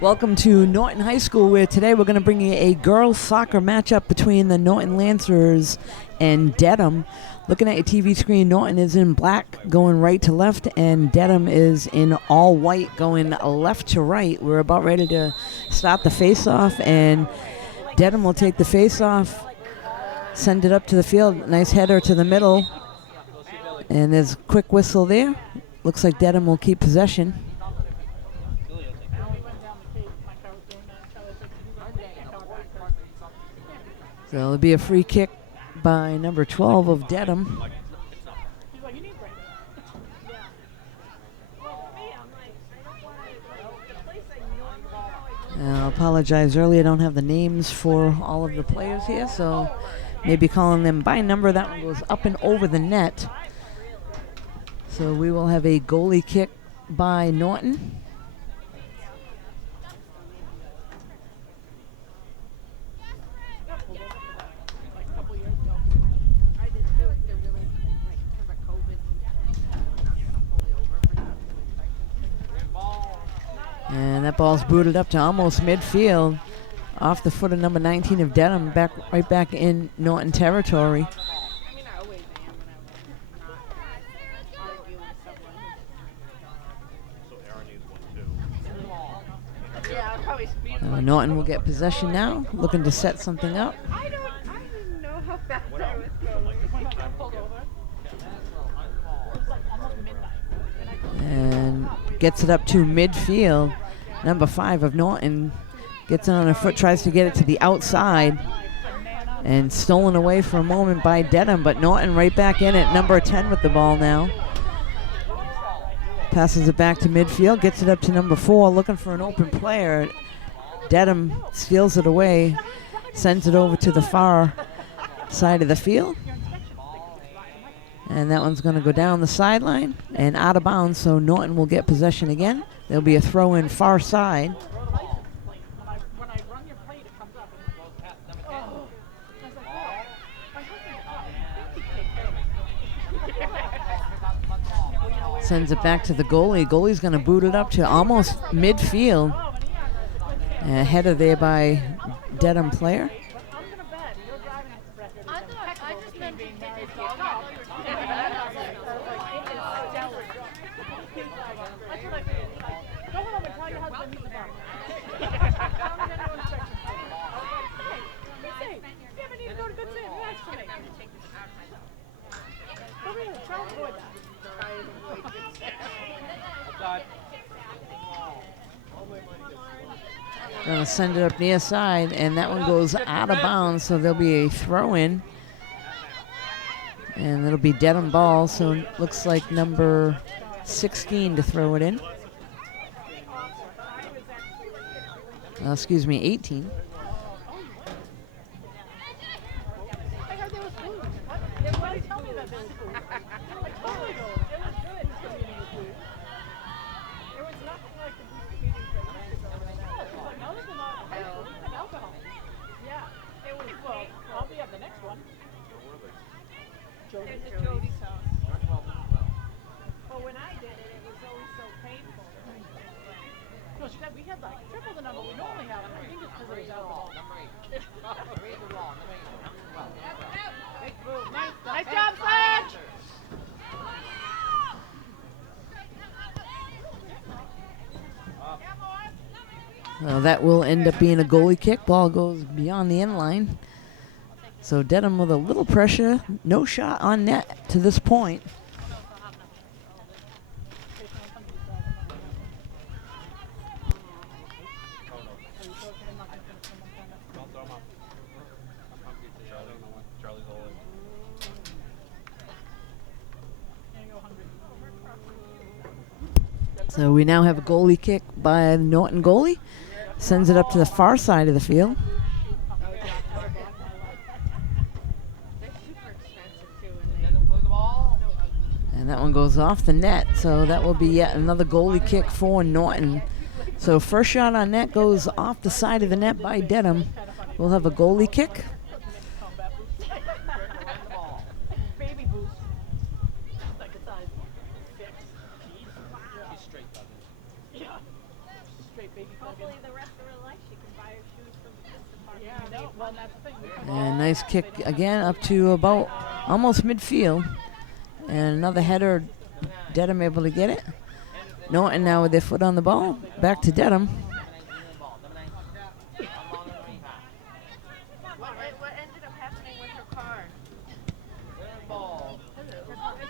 Welcome to Norton High School, where today we're going to bring you a girls soccer matchup between the Norton Lancers and Dedham. Looking at your TV screen, Norton is in black going right to left, and Dedham is in all white going left to right. We're about ready to start the face-off, and Dedham will take the face-off, send it up to the field. Nice header to the middle, and there's a quick whistle there. Looks like Dedham will keep possession. So it'll be a free kick by number 12 of Dedham. I apologize earlier, I don't have the names for all of the players here, so maybe calling them by number. That one goes up and over the net. So we will have a goalie kick by Norton. And that ball's booted up to almost midfield, off the foot of number 19 of Dedham, right back in Norton territory. Norton will get possession now, looking to set something up. I didn't know how fast I was going. And gets it up to midfield. Number 5 of Norton gets it on her foot, tries to get it to the outside, and stolen away for a moment by Dedham, but Norton right back in at number 10 with the ball now. Passes it back to midfield, gets it up to number 4, looking for an open player. Dedham steals it away, sends it over to the far side of the field. And that one's going to go down the sideline and out of bounds, so Norton will get possession again. There'll be a throw in far side. Sends it back to the goalie. Goalie's going to boot it up to almost midfield. Ahead of there by Dedham player. Gonna send it up near side, and that one goes out of bounds, so there'll be a throw in. And it'll be Dedham ball, so it looks like number 16 to throw it in. Excuse me, 18. Nice job, Sledge! That will end up being a goalie kick. Ball goes beyond the end line. So Dedham with a little pressure. No shot on net to this point. So we now have a goalie kick by Norton goalie. Sends it up to the far side of the field. And that one goes off the net, so that will be yet another goalie kick for Norton. So first shot on net goes off the side of the net by Dedham. We'll have a goalie kick. Hopefully the rest of her life she can buy her shoes from the kids department. Yeah, no, well, that's the thing. And nice kick again up to about almost midfield. And another header, Dedham able to get it. Norton now with their foot on the ball. Back to Dedham. What ended up happening with her car?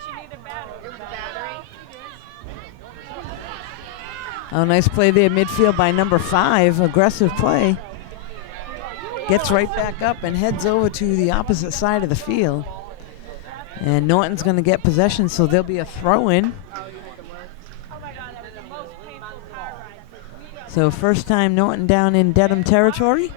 She needed a battery. It was a battery? Oh, nice play there, midfield by number 5. Aggressive play. Gets right back up and heads over to the opposite side of the field. And Norton's going to get possession, so there'll be a throw-in. So first time Norton down in Dedham territory.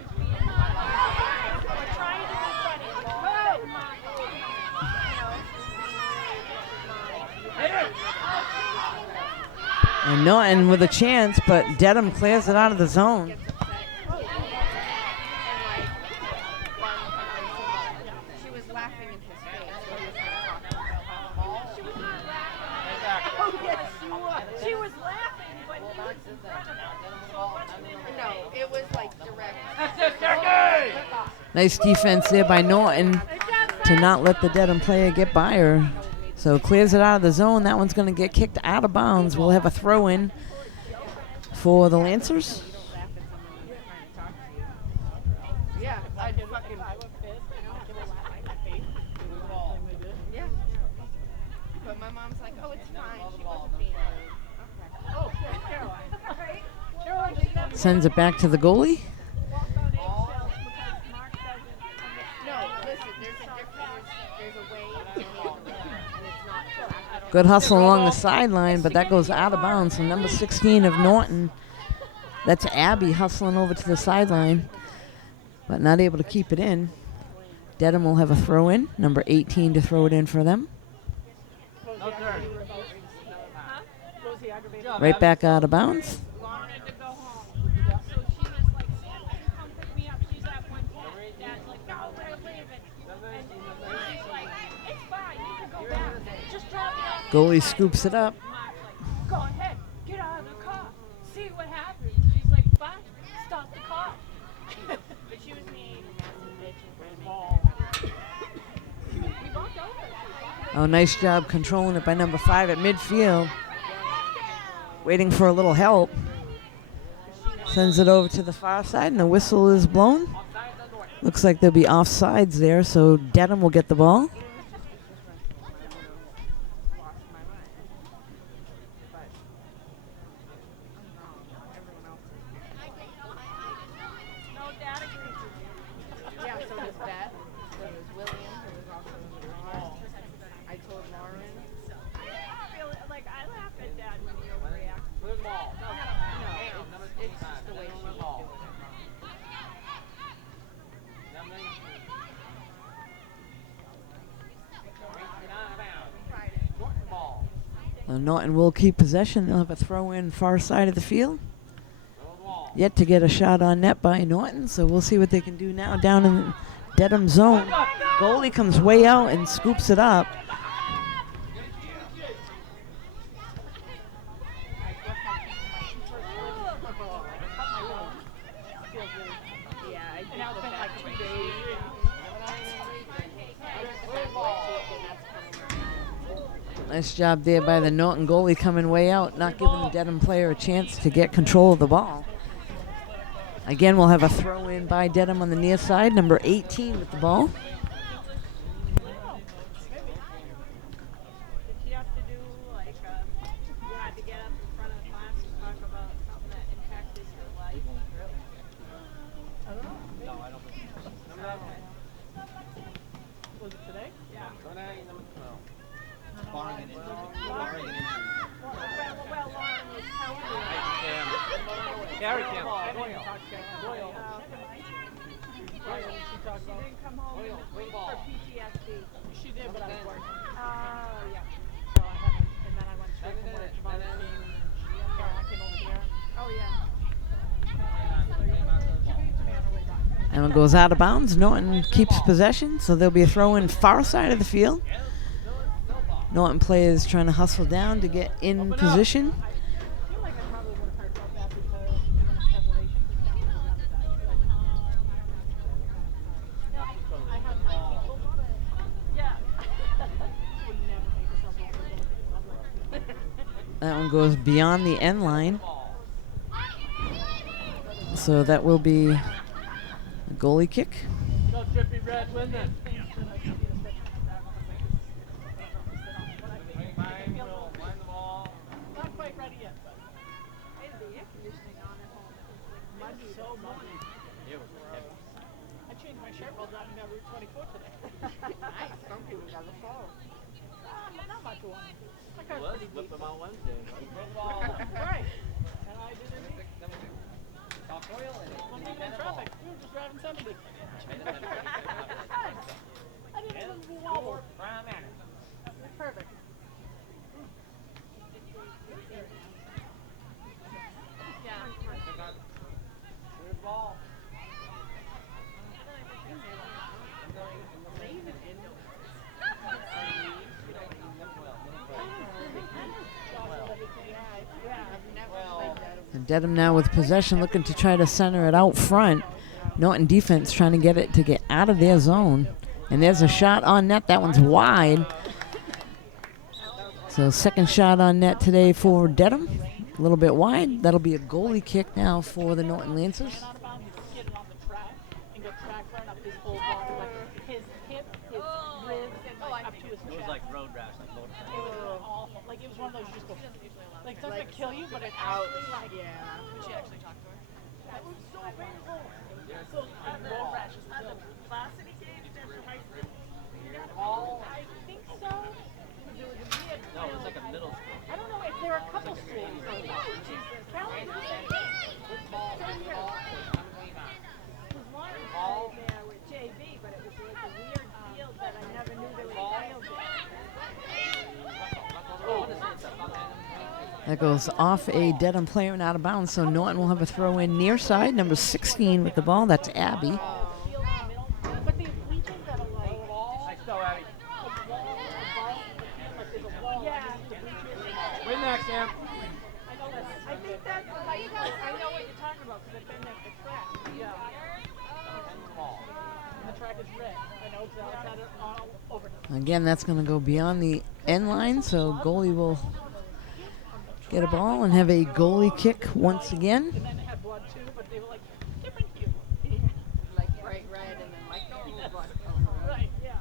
And Norton with a chance, but Dedham clears it out of the zone. She was laughing in his face. She was not laughing. Oh, yes, she was. She was laughing, but he was in front of her. No, it was like direct. Nice defense there by Norton to not let the Dedham player get by her. So clears it out of the zone. That one's going to get kicked out of bounds. We'll have a throw-in for the Lancers. Yeah, I'd fucking. Yeah. But my mom's like, oh, it's fine. She wasn't being rude. Okay. Oh, Caroline. Sends it back to the goalie. No, listen, there's a difference. There's a way to handle it, and it's not. Good hustle along the sideline, but that goes out of bounds. So number 16 of Norton, that's Abby hustling over to the sideline, but not able to keep it in. Dedham will have a throw-in. Number 18 to throw it in for them. Right back out of bounds. Goalie scoops it up. Go ahead, get out of the car, see what happens. She's like, fine, stop the car. But she was being a massive bitch and we walked over. Oh, nice job controlling it by number 5 at midfield. Waiting for a little help. Sends it over to the far side, and the whistle is blown. Looks like there'll be offsides there, so Dedham will get the ball. Norton will keep possession. They'll have a throw in far side of the field. Yet to get a shot on net by Norton, so we'll see what they can do now down in Dedham zone. Goalie comes way out and scoops it up. Nice job there by the Norton goalie coming way out, not giving the Dedham player a chance to get control of the ball. Again, we'll have a throw in by Dedham on the near side, number 18 with the ball. And it goes out of bounds. Norton keeps possession, so there'll be a throw in far side of the field. Norton players trying to hustle down to get in position. That one goes beyond the end line. So that will be a goalie kick. Go Drippy Red, win this. Mind the ball. Not quite ready yet, but I had the air conditioning on at home. It was like muggy so morning. I changed my shirt while driving down Route 24 today. Nice. Some people got the fall. Not much of one. My car's Let's pretty flip deep. them out Wednesday. Right. And I didn't even in traffic. We were just driving 70. I didn't even wobble. Perfect. Good ball. And Dedham now with possession, looking to try to center it out front. Norton defense trying to get it to get out of their zone. And there's a shot on net. That one's wide. So second shot on net today for Dedham. A little bit wide. That'll be a goalie kick now for the Norton Lancers. Out of bounds, he's getting on the track and got track right up his whole body, like his hip, his ribs, and like up to his chest. It was like road rash, like motor. It was awful. Like it was one of those you just go, like doesn't it kill you, but it actually like Yeah. Did she actually talk to her? That was so painful. So road rash is the Varsity games after high school. I think so. There was a weird. No, it was like a middle school. I don't know if there are a couple schools. Apparently there's one there with JV, but it was like a weird field that I never knew there was a field there. That goes off a Dedham player and out of bounds. So Norton will have a throw in near side. Number 16 with the ball. That's Abby. But the bleachers that are like Nice go, Abby. a wall, like there's a wall. Yeah, the bleachers. Win that, Cam. I think that's like, I know what you're talking about because I've been at the track. Yeah. And the track is red. I know because I had it all over. Again, that's going to go beyond the end line. So goalie will get a ball and have a goalie kick once again. And then it had blood too, but they were like different hue. Like bright red and then like normal blood. Right, yeah.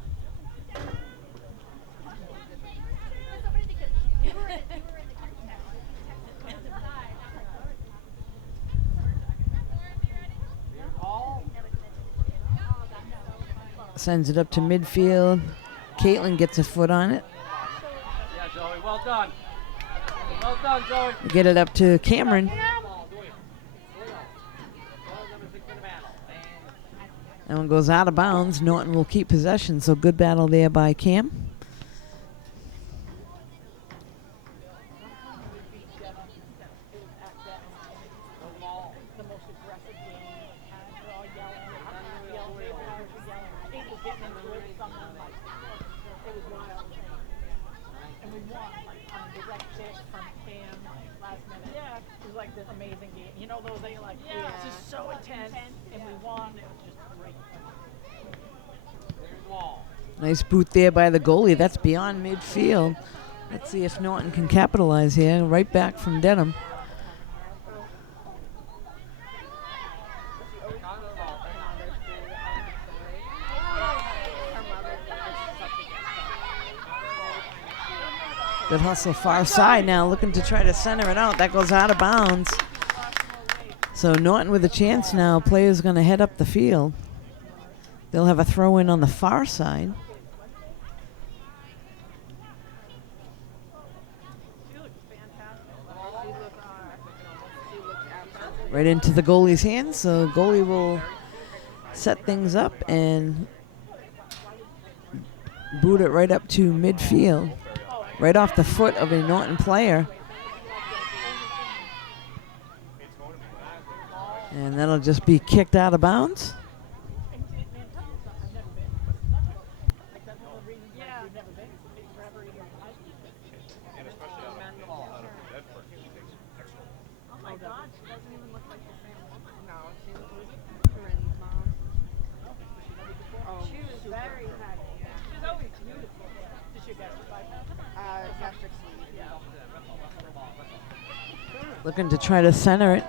Sends it up to midfield. Caitlin gets a foot on it. Yeah, Joey, well done. Well done, Joey. Get it up to Cameron. That one goes out of bounds. Norton will keep possession, so good battle there by Cam. The most aggressive game. They're all yelling. People getting into it with someone like it was wild. And we won like on a direct hit from Cam last minute. Yeah, it was like this amazing game. You know those they like this is so intense, and we won. It was just great. There's Wall. Nice boot there by the goalie. That's beyond midfield. Let's see if Norton can capitalize here. Right back from Dedham. Good hustle far side now, looking to try to center it out. That goes out of bounds. So Norton with a chance now. Player's going to head up the field. They'll have a throw in on the far side. Right into the goalie's hands. So goalie will set things up and boot it right up to midfield. Right off the foot of a Norton player. And that'll just be kicked out of bounds. Looking to try to center it.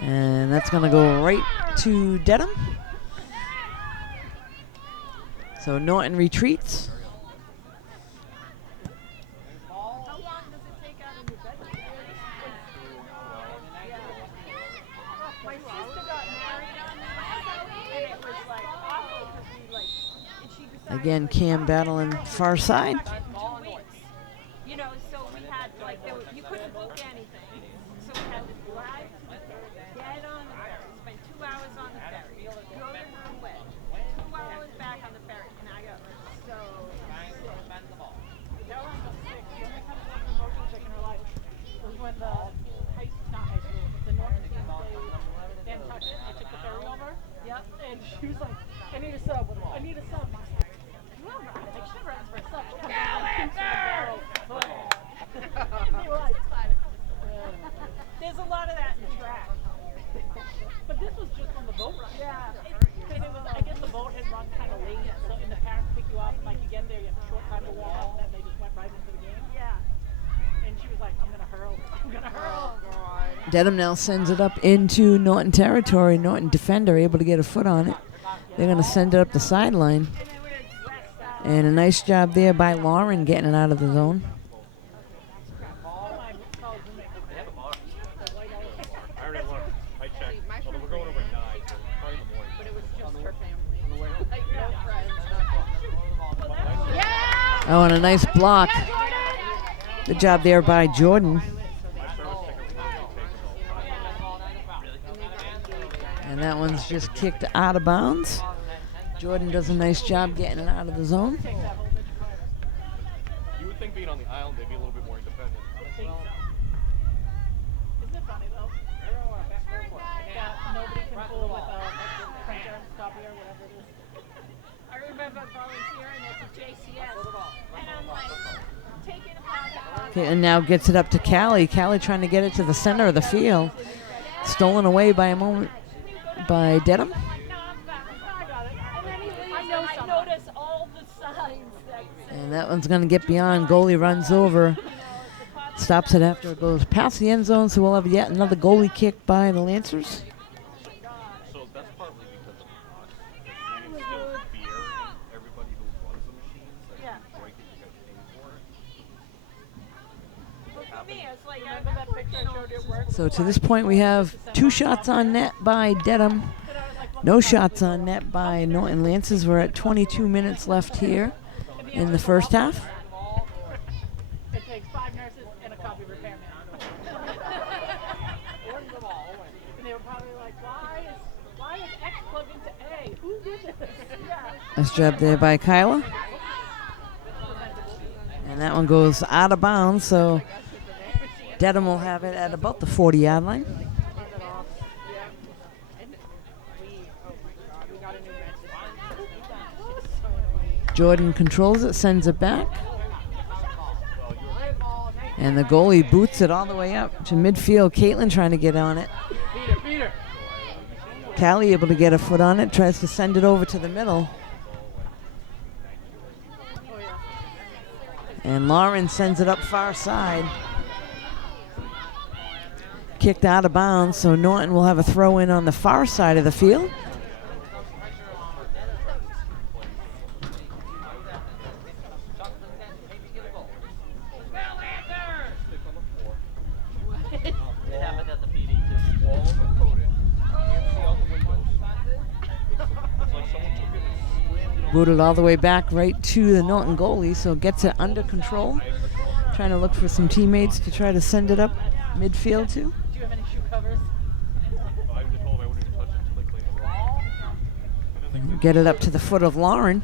And that's going to go right to Dedham. So Norton retreats. How long does it take out of your bedroom? My sister got married on that, and it was like awful because we like, and she decided Again, Cam battling far side. 2 weeks. You know, so we had like you couldn't book anything, so we had to drive to the ferry, get on the ferry, spend 2 hours on the ferry, go to her wedding, 2 hours back on the ferry, and I got like so sick. That one was sick. The only time she was emotional sick in her life was when the not high school, but the Norton team, they Nantucket, they took the ferry over. Yep. And she was like, I need a sub. I need a sub. I was like, you don't ride it. Like, she runs for a sub. She comes out and keeps in the barrel. They were like, There's a lot of that in track. but this was just on the boat ride. Yeah. Because it was, I guess the boat had run kind of late, so and the parents pick you up, and like you get there, you have a short time to warm up, and then they just went right into the game. Yeah. And she was like, I'm gonna hurl. I'm gonna hurl. Dedham now sends it up into Norton territory. Norton defender able to get a foot on it. They're going to send it up the sideline. And a nice job there by Lauren getting it out of the zone. I already looked. I checked. My Although we're friend going over at 9, ran so probably in the morning. But it was just her family. Like no friends, nothing. Yeah! Oh, and a nice block. Good job there by Jordan. And that one's just kicked out of bounds. Jordan does a nice job getting it out of the zone. You would think being on the island, they'd be a little bit more independent. Isn't it funny though? That nobody can fool with a printer, copy or whatever it is. I remember volunteering at the JCS, and I'm like, taking a Okay, and now gets it up to Callie. Callie trying to get it to the center of the field. Stolen away by a moment by Dedham. I notice all the signs that And that one's going to get beyond. Goalie runs over. Stops it after it goes past the end zone, so we'll have yet another goalie kick by the Lancers. So that's partly because of us. Because we instill fear in everybody who runs the machines. That Yeah. if you break it, you got to pay for it. for me, it's like Remember that picture I showed you at work? So to this point, we have 2 shots on net by Dedham. No shots on net by Norton Lancers. We're at 22 minutes left here in the first half. It takes 5 nurses and a copy repairman. And they were probably like, why is X plugged into A? Who did this? Nice job there by Kyla. And that one goes out of bounds, so Dedham will have it at about the 40-yard line. Jordan controls it, sends it back. And the goalie boots it all the way up to midfield. Caitlin trying to get on it. Callie able to get a foot on it, tries to send it over to the middle. And Lauren sends it up far side. Kicked out of bounds, so Norton will have a throw in on the far side of the field. Booted all the way back right to the Norton goalie, so gets it under control. Trying to look for some teammates to try to send it up midfield to. Do you have any shoe covers? I was told I wouldn't even touch it until they clean it up. And then Get it up to the foot of Lauren.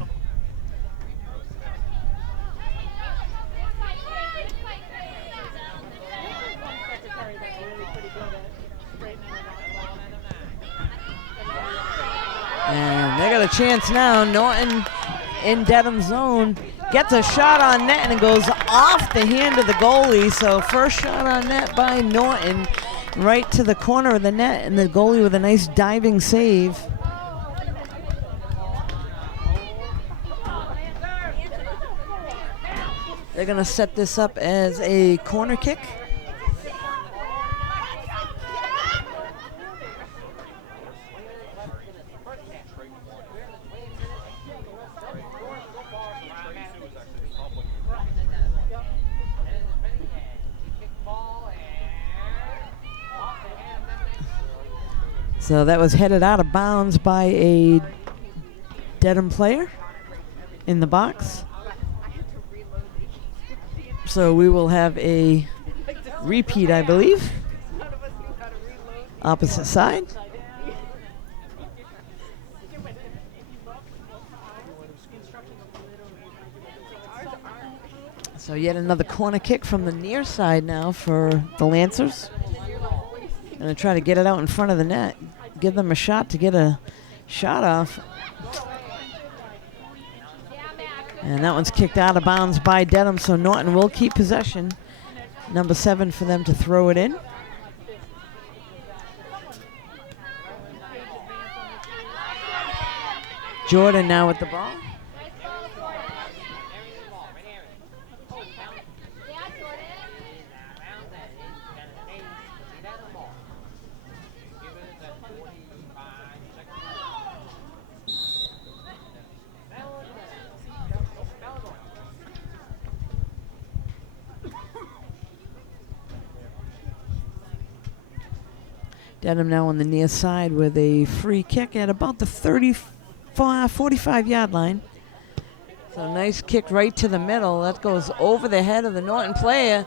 And they got a chance now. Norton in Dedham's zone gets a shot on net and it goes off the hand of the goalie. So first shot on net by Norton, right to the corner of the net, and the goalie with a nice diving save. They're going to set this up as a corner kick. So that was headed out of bounds by a Dedham player in the box. So we will have a repeat, I believe. Opposite side. So yet another corner kick from the near side now for the Lancers. Going to try to get it out in front of the net. Give them a shot to get a shot off. And that one's kicked out of bounds by Dedham, so Norton will keep possession. Number 7 for them to throw it in. Jordan now with the ball. Dedham now on the near side with a free kick at about the 45-yard line. So nice kick right to the middle. That goes over the head of the Norton player.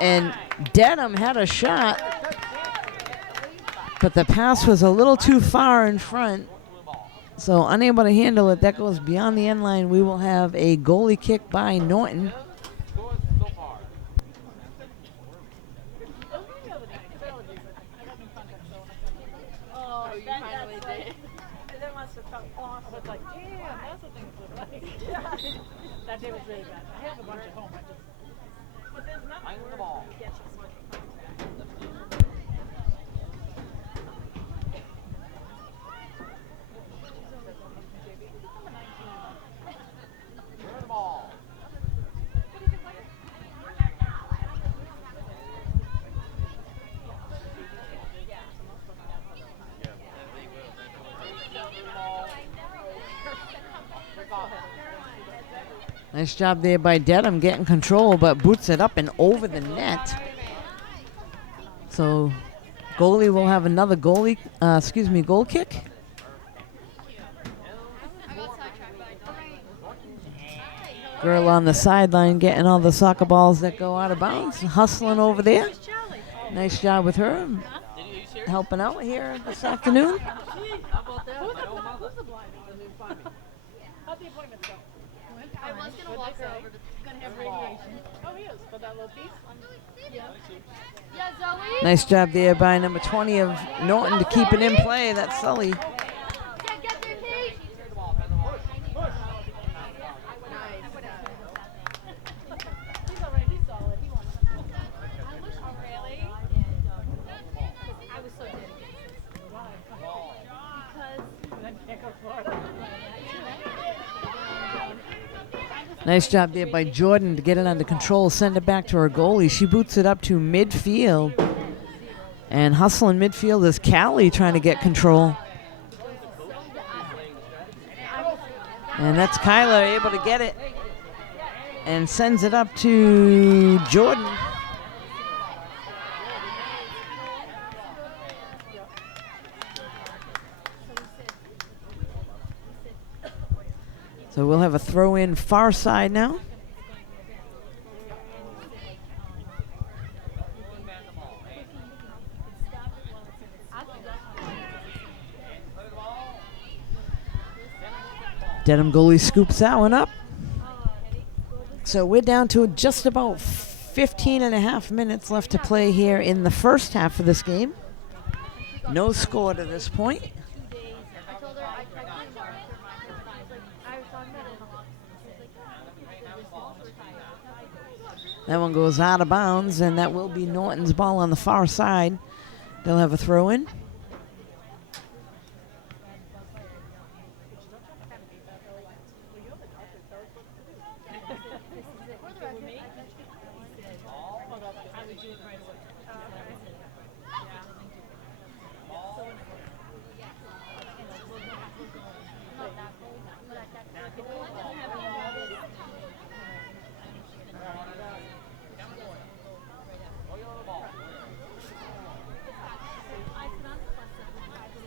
And Dedham had a shot, but the pass was a little too far in front. So unable to handle it. That goes beyond the end line. We will have a goalie kick by Norton. That day was really bad. I have a bunch at home. But there's nothing. The ball. Nice job there by Dedham getting control, but boots it up and over the net. So goalie will have another goal kick. Girl on the sideline getting all the soccer balls that go out of bounds, hustling over there. Nice job with her, helping out here this afternoon. I was gonna walk her over to gonna have radiation. Oh, he is for that little piece. Yeah. Yeah, Zoe. Nice job there by number 20 of Norton to keep it in play. That's Sully. Yeah, get there, Kate. He's already solid. He won. I wish really. I was so dedicated. Why? Because Then can't go to Florida. Nice job there by Jordan to get it under control, send it back to her goalie. She boots it up to midfield. And hustling midfield is Callie trying to get control. And that's Kyler able to get it and sends it up to Jordan. So we'll have a throw in far side now. Dedham goalie scoops that one up. So we're down to just about 15 and a half minutes left to play here in the first half of this game. No score to this point. I told her I tried to remind her. I was talking about it. That one goes out of bounds, and that will be Norton's ball on the far side. They'll have a throw in.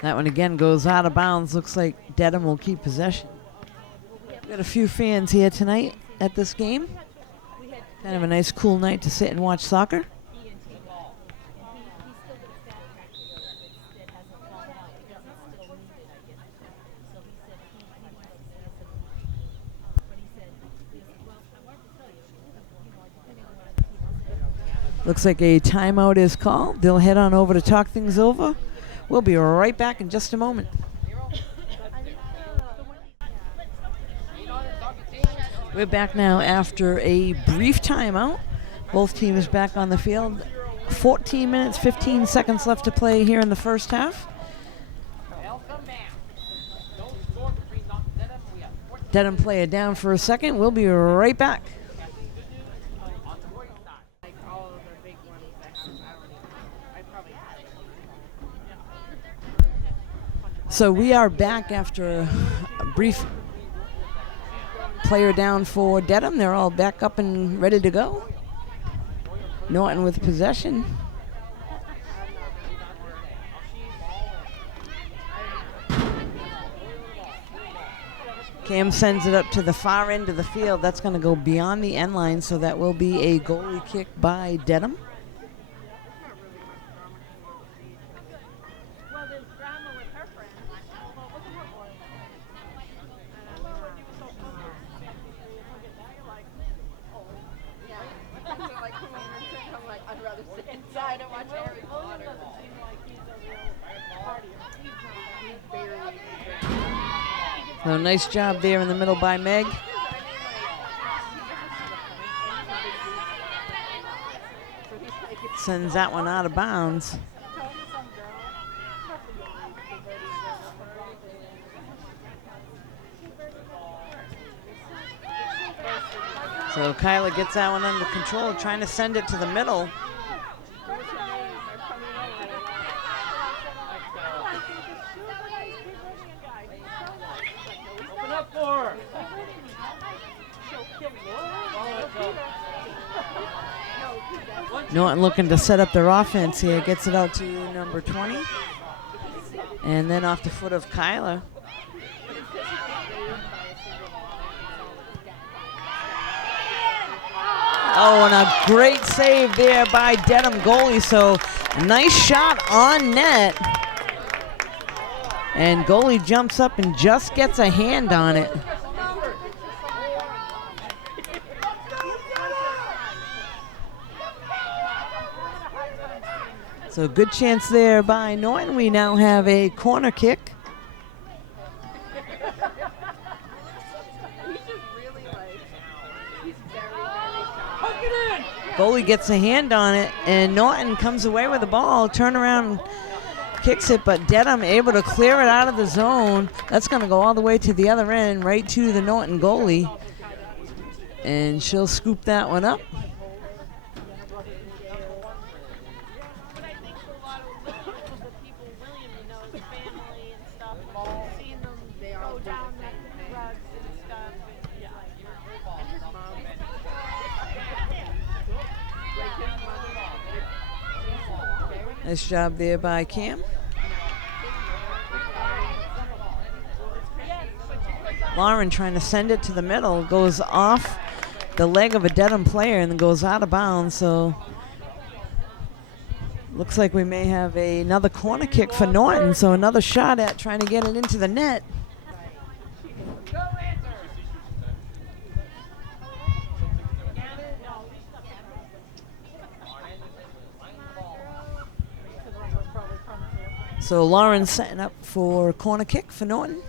That one again goes out of bounds. Looks like Dedham will keep possession. We've got a few fans here tonight at this game. Kind of a nice, cool night to sit and watch soccer. Looks like a timeout is called. They'll head on over to talk things over. We'll be right back in just a moment. We're back now after a brief timeout. Both teams back on the field. 14 minutes, 15 seconds left to play here in the first half. Dedham player down for a second. We'll be right back. So we are back after a brief player down for Dedham. They're all back up and ready to go. Norton with possession. Cam sends it up to the far end of the field. That's going to go beyond the end line, so that will be a goalie kick by Dedham. So nice job there in the middle by Meg. Sends that one out of bounds. So Kyla gets that one under control, trying to send it to the middle. Norton looking to set up their offense here. Gets it out to number 20. And then off the foot of Kyla. Oh, and a great save there by Dedham goalie. So nice shot on net. And goalie jumps up and just gets a hand on it. So good chance there by Norton. We now have a corner kick. Goalie gets a hand on it, and Norton comes away with the ball. Turn around, kicks it, but Dedham able to clear it out of the zone. That's going to go all the way to the other end, right to the Norton goalie. And she'll scoop that one up. Nice job there by Cam. Lauren trying to send it to the middle, goes off the leg of a Dedham player and then goes out of bounds. So looks like we may have another corner kick for Norton. So another shot at trying to get it into the net. So Lauren setting up for a corner kick for Norton.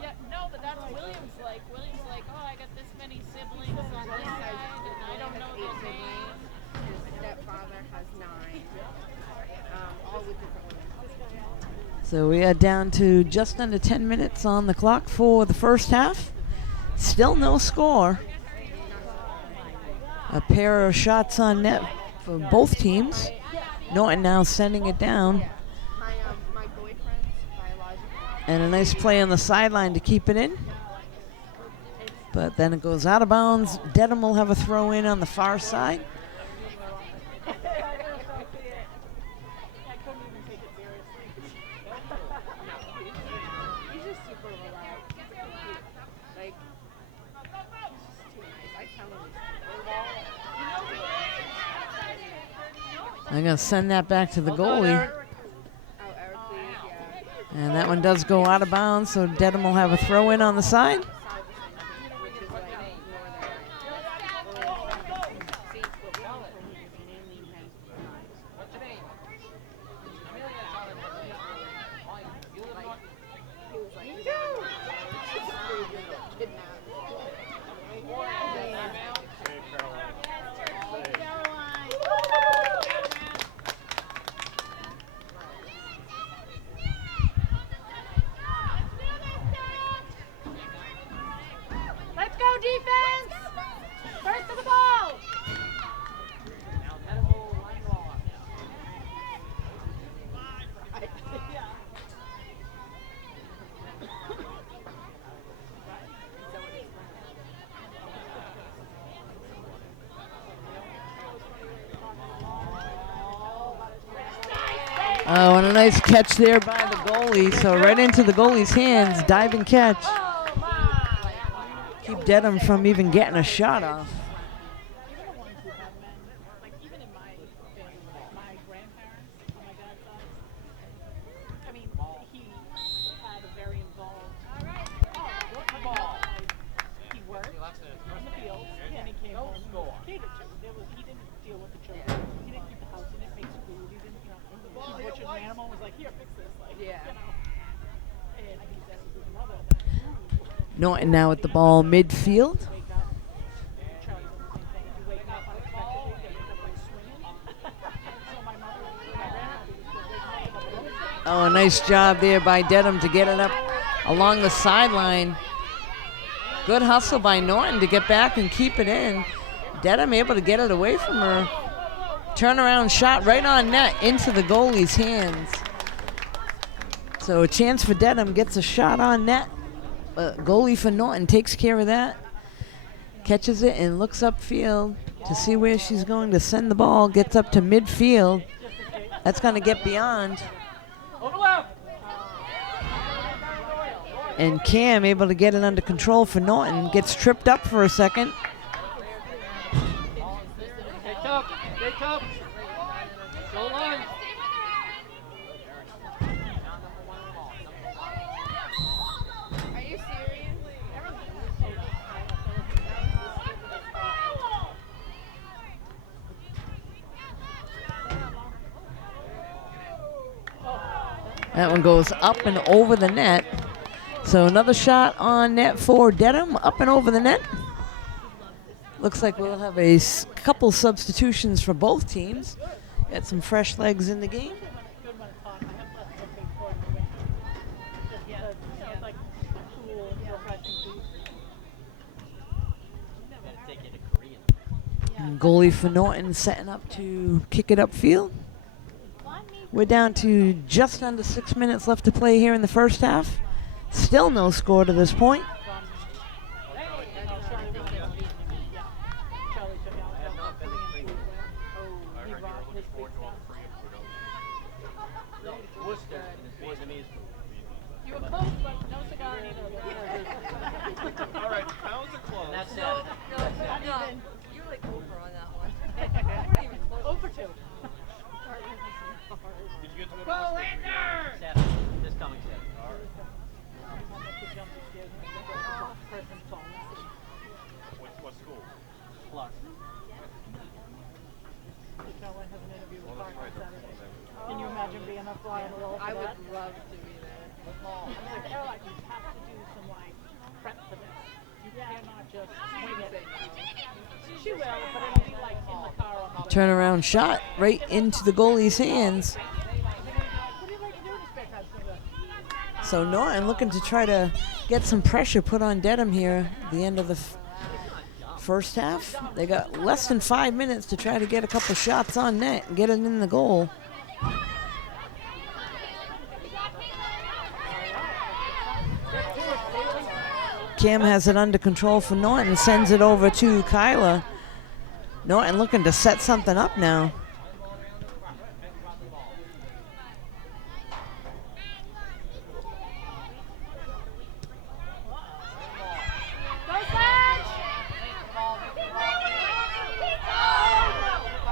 Yeah, no, but that's Williams like. Williams like, oh, I got this many siblings on this side, and I don't know their names. So we are down to just under 10 minutes on the clock for the first half. Still no score. A pair of shots on net for both teams. Norton now sending it down. My boyfriend's biological. And a nice play on the sideline to keep it in. But then it goes out of bounds. Dedham will have a throw in on the far side. I couldn't even take it seriously. He's just super relaxed. Like, he's just too nice. I tell him I'm going to send that back to the goalie. oh, Eric, please, yeah. And that one does go out of bounds, so Dedham will have a throw in on the side. Which is like more Let's go, defense! First to the ball! Oh, and a nice catch there by the goalie. So right into the goalie's hands, diving catch. Keep Dedham from even getting a shot off. Even the ones who have men, like even in my family, like my grandparents on my dad's side, I mean, he had a very involved. He worked in the fields, and he came home and catered to. He didn't deal with the children. He didn't keep the house. He didn't make food. He didn't, he butchered an animal. Was like, here, fix this. Like, Yeah. And he said to his mother, Norton now at the ball midfield. wake up. Charlie said the same thing. If you wake up unexpectedly, they wake up like swinging. So my mother and my grandmother used to wake up with a Oh, a nice job there by Dedham to get it up along the sideline. Good hustle by Norton to get back and keep it in. Dedham able to get it away from her. Turnaround shot right on net into the goalie's hands. So a chance for Dedham, gets a shot on net. Goalie for Norton takes care of that. Catches it and looks upfield to see where she's going to send the ball. Gets up to midfield. That's going to get beyond. And Cam able to get it under control for Norton. Gets tripped up for a second. Stay tough. Stay tough. Go line. Are you serious? That one goes up and over the net. So another shot on net for Dedham, up and over the net. Looks like we'll have a couple substitutions for both teams. Got some fresh legs in the game. good amount of time. I haven't left the big for in the winter. Just because, it's like cool, refreshing food. And goalie for Norton setting up to kick it upfield. We're down to just under 6 minutes left to play here in the first half. Still no score to this point. Charlie took out Korean food. He rocked his big stuff. Worcester and his Vietnamese food. You were close, but no cigar either. All right, pounds are close. That's it. You're like over on that one. Over 2. Did you get to go to Go, Worcester? Lander! Saturday. This coming Saturday. What school? Clark. Can you imagine being a fly on the wall for I would that? love to be there. I was like, Caroline, you have to do some like prep for this. You cannot just swing it. She will, but it'll be like in the car on the way. Turnaround shot right into the goalie's hands. What do you like to do in your spare time? So Norton looking to try to get some pressure put on Dedham here at the end of the first half. They got less than 5 minutes to try to get a couple shots on net and get it in the goal. Kim has it under control for Norton, sends it over to Kyla. Norton looking to set something up now.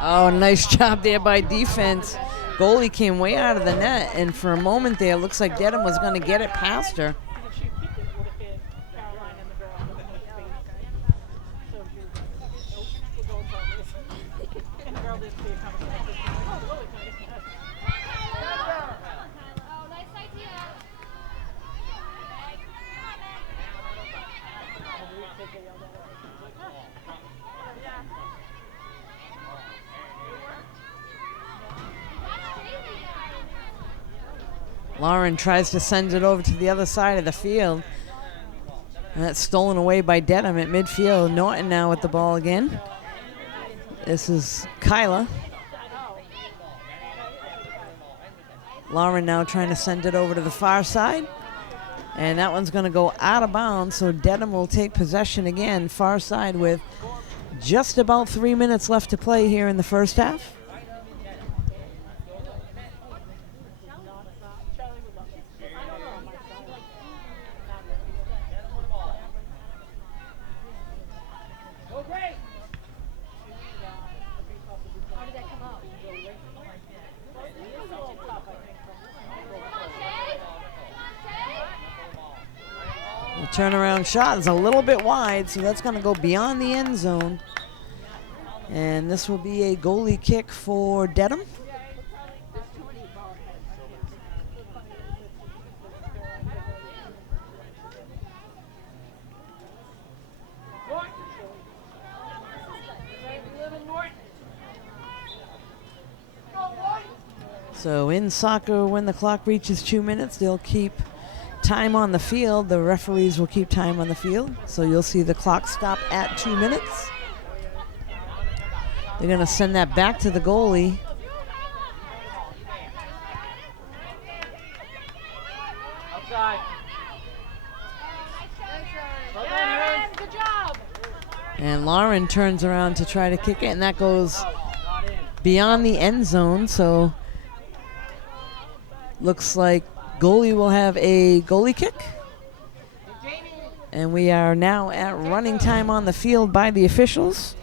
Oh, nice job there by defense. Goalie came way out of the net, and for a moment there, it looks like Dedham was going to get it past her. If she kicked it, it would have hit Caroline and the girl in the face. So she was like, we're going for this. And the girl didn't see it coming. Oh, the goalie's going to get the Oh, nice idea. Lauren tries to send it over to the other side of the field. And that's stolen away by Dedham at midfield. Norton now with the ball again. This is Kyla. Lauren now trying to send it over to the far side. And that one's going to go out of bounds, so Dedham will take possession again, far side, with just about 3 minutes left to play here in the first half. How did that come out? The turnaround shot is a little bit wide, so that's going to go beyond the end zone. And this will be a goalie kick for Dedham. So in soccer, when the clock reaches 2 minutes, they'll keep time on the field. The referees will keep time on the field. So you'll see the clock stop at 2 minutes. They're going to send that back to the goalie. Outside. Yes, good job. And Lauren turns around to try to kick it, and that goes beyond the end zone. So looks like goalie will have a goalie kick. And we are now at running time on the field by the officials.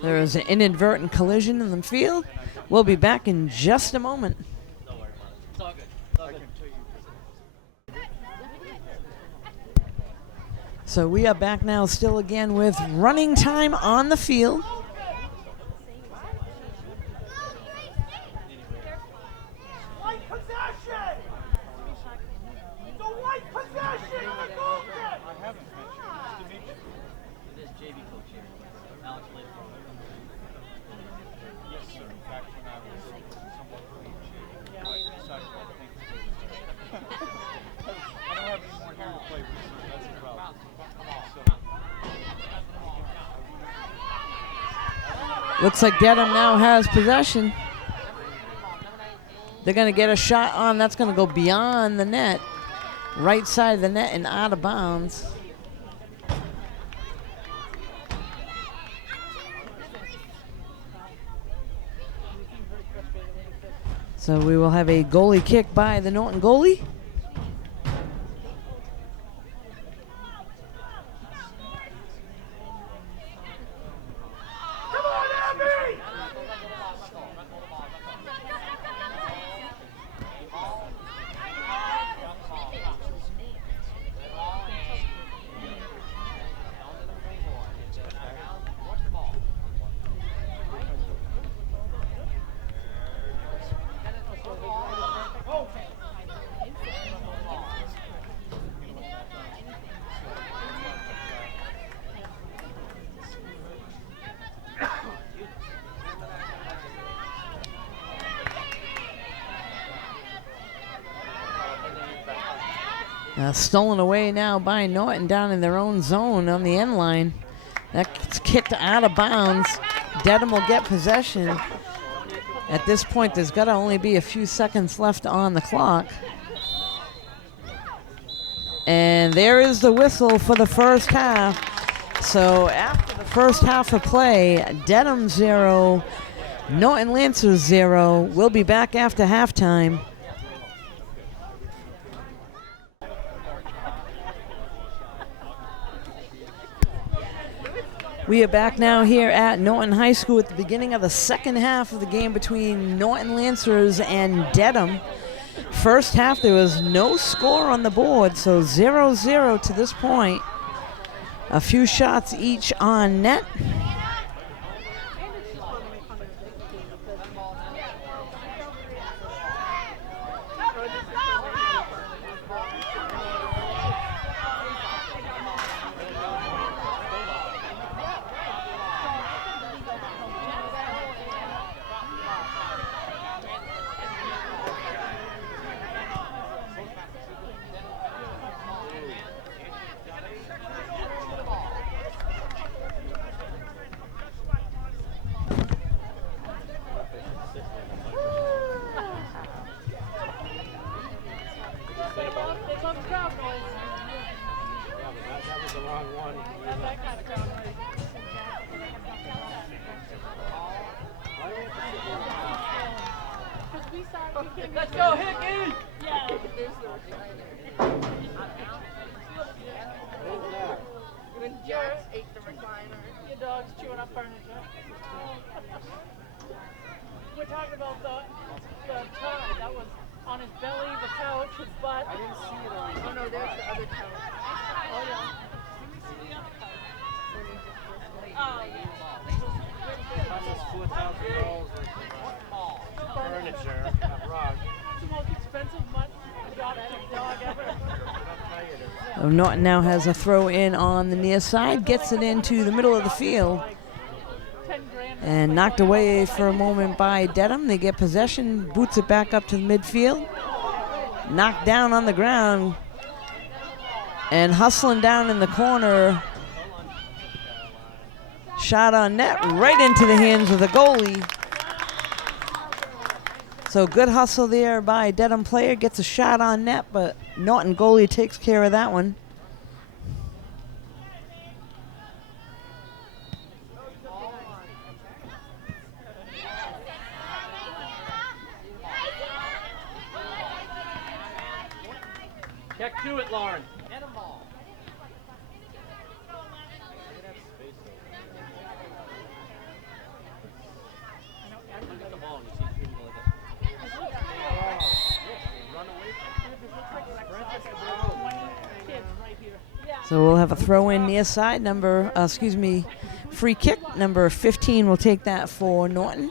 There is an inadvertent collision in the field. We'll be back in just a moment. So we are back now still again with running time on the field. Looks like Dedham now has possession. They're going to get a shot on. That's going to go beyond the net. Right side of the net and out of bounds. So we will have a goalie kick by the Norton goalie. Stolen away now by Norton down in their own zone on the end line. That's kicked out of bounds. Dedham will get possession. At this point, there's got to only be a few seconds left on the clock. And there is the whistle for the first half. So after the first half of play, Dedham 0, Norton Lancers 0. We'll be back after halftime. We are back now here at Norton High School at the beginning of the second half of the game between Norton Lancers and Dedham. First half, there was no score on the board, so 0-0 to this point. A few shots each on net. Let's go, Hickey! Yeah. When Jax ate the recliner. Your dog's chewing up furniture. We're talking about the tie that was on his belly, the couch, his butt. I didn't see it on. Oh no, there's the other couch. Oh yeah. Oh yeah. Furniture, a rug. It's the most expensive dog ever. Norton now has a throw in on the near side, gets it into the middle of the field, 10 grand. and knocked away for a moment by Dedham. They get possession, boots it back up to the midfield, knocked down on the ground, and hustling down in the corner. Shot on net, right into the hands of the goalie. So good hustle there by a Dedham player, gets a shot on net, but Norton goalie takes care of that one. Check to it, Lauren. So we'll have a throw in near side, free kick. Number 15 will take that for Norton.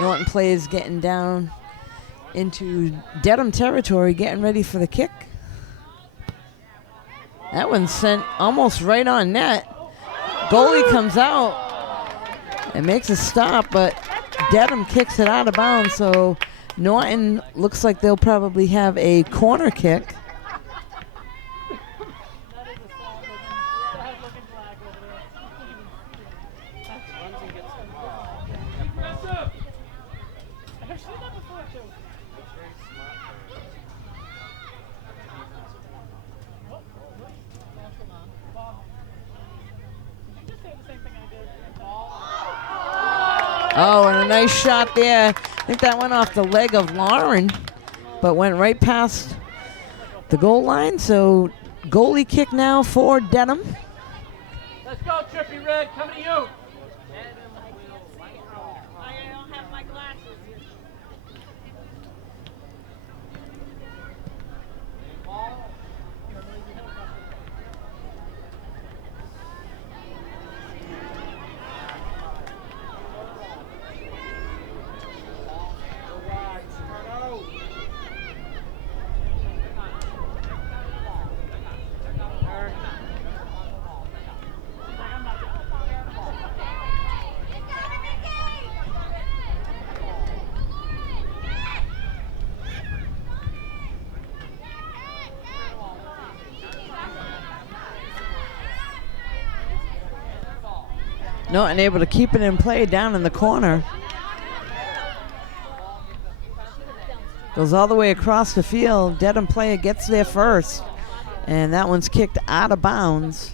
Norton plays getting down into Dedham territory, getting ready for the kick. That one's sent almost right on net. Goalie comes out and makes a stop, but Dedham kicks it out of bounds, so Norton looks like they'll probably have a corner kick. Oh, and a nice shot there. I think that went off the leg of Lauren, but went right past the goal line. So goalie kick now for Dedham. Let's go, Trippy Red. Coming to you. I don't have my glasses. Norton able to keep it in play down in the corner. Goes all the way across the field. Dedham player gets there first. And that one's kicked out of bounds.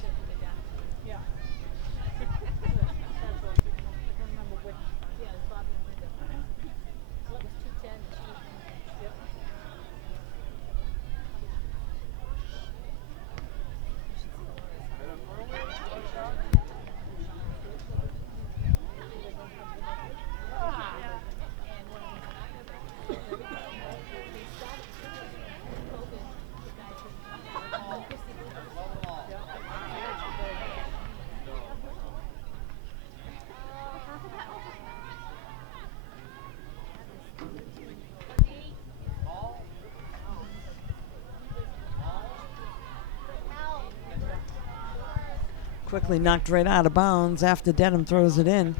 Quickly knocked right out of bounds after Dedham throws it in.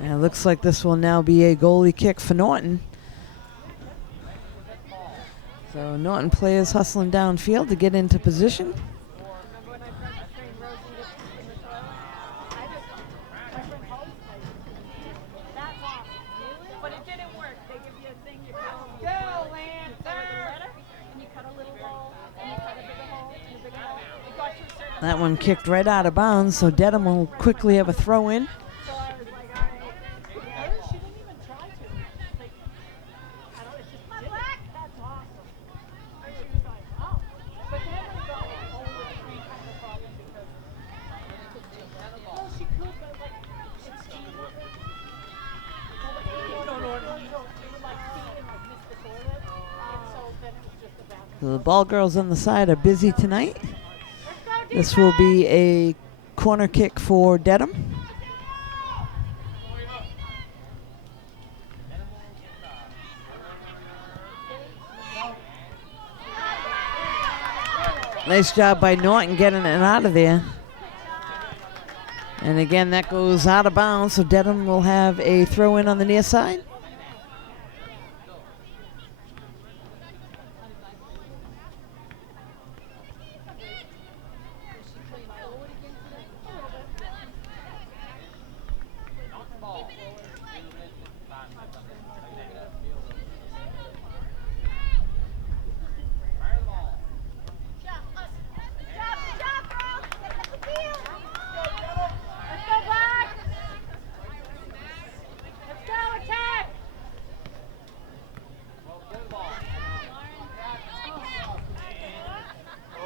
And it looks like this will now be a goalie kick for Norton. So Norton players hustling downfield to get into position. But it didn't work. They give you a thing, you go, Lancer! And you cut a little hole, and you cut a bigger hole, and a bigger hole. It got you a certain That one kicked right out of bounds, so Dedham will quickly have a throw in. So I was like, all right. She didn't even try to. Like, I don't, it's just that's awesome. And she was like, oh. But then we got over the screen kind of problem because, well, she could, but like, it's cheaper. So the ball girls on the side are busy tonight. This will be a corner kick for Dedham. Nice job by Norton getting it out of there. And again, that goes out of bounds, so Dedham will have a throw in on the near side.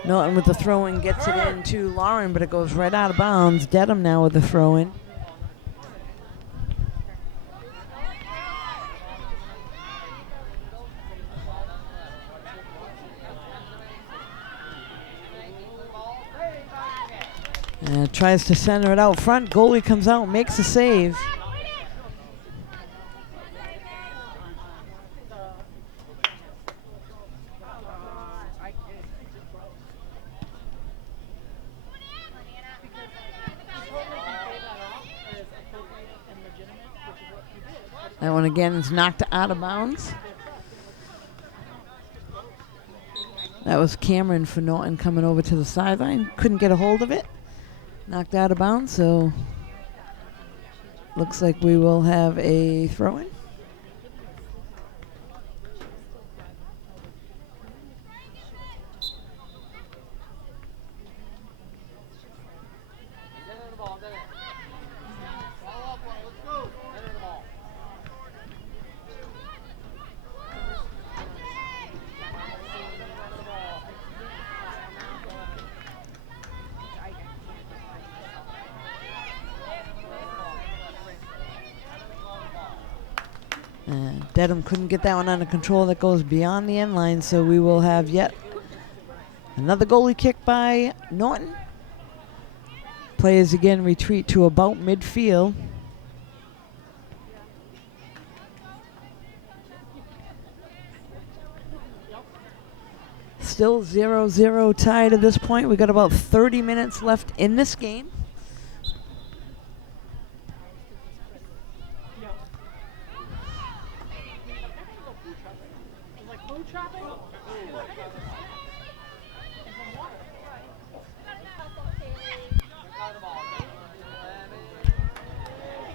Norton with the throw-in gets it in to Lauren, but it goes right out of bounds. Dedham now with the throw-in. And tries to center it out front. Goalie comes out, makes a save. That one again is knocked out of bounds. That was Cameron for Norton coming over to the sideline. Couldn't get a hold of it. Knocked out of bounds, so looks like we will have a throw-in. Dedham couldn't get that one under control. That goes beyond the end line, so we will have yet another goalie kick by Norton. Players again retreat to about midfield. Still 0-0 tied at this point. We got about 30 minutes left in this game.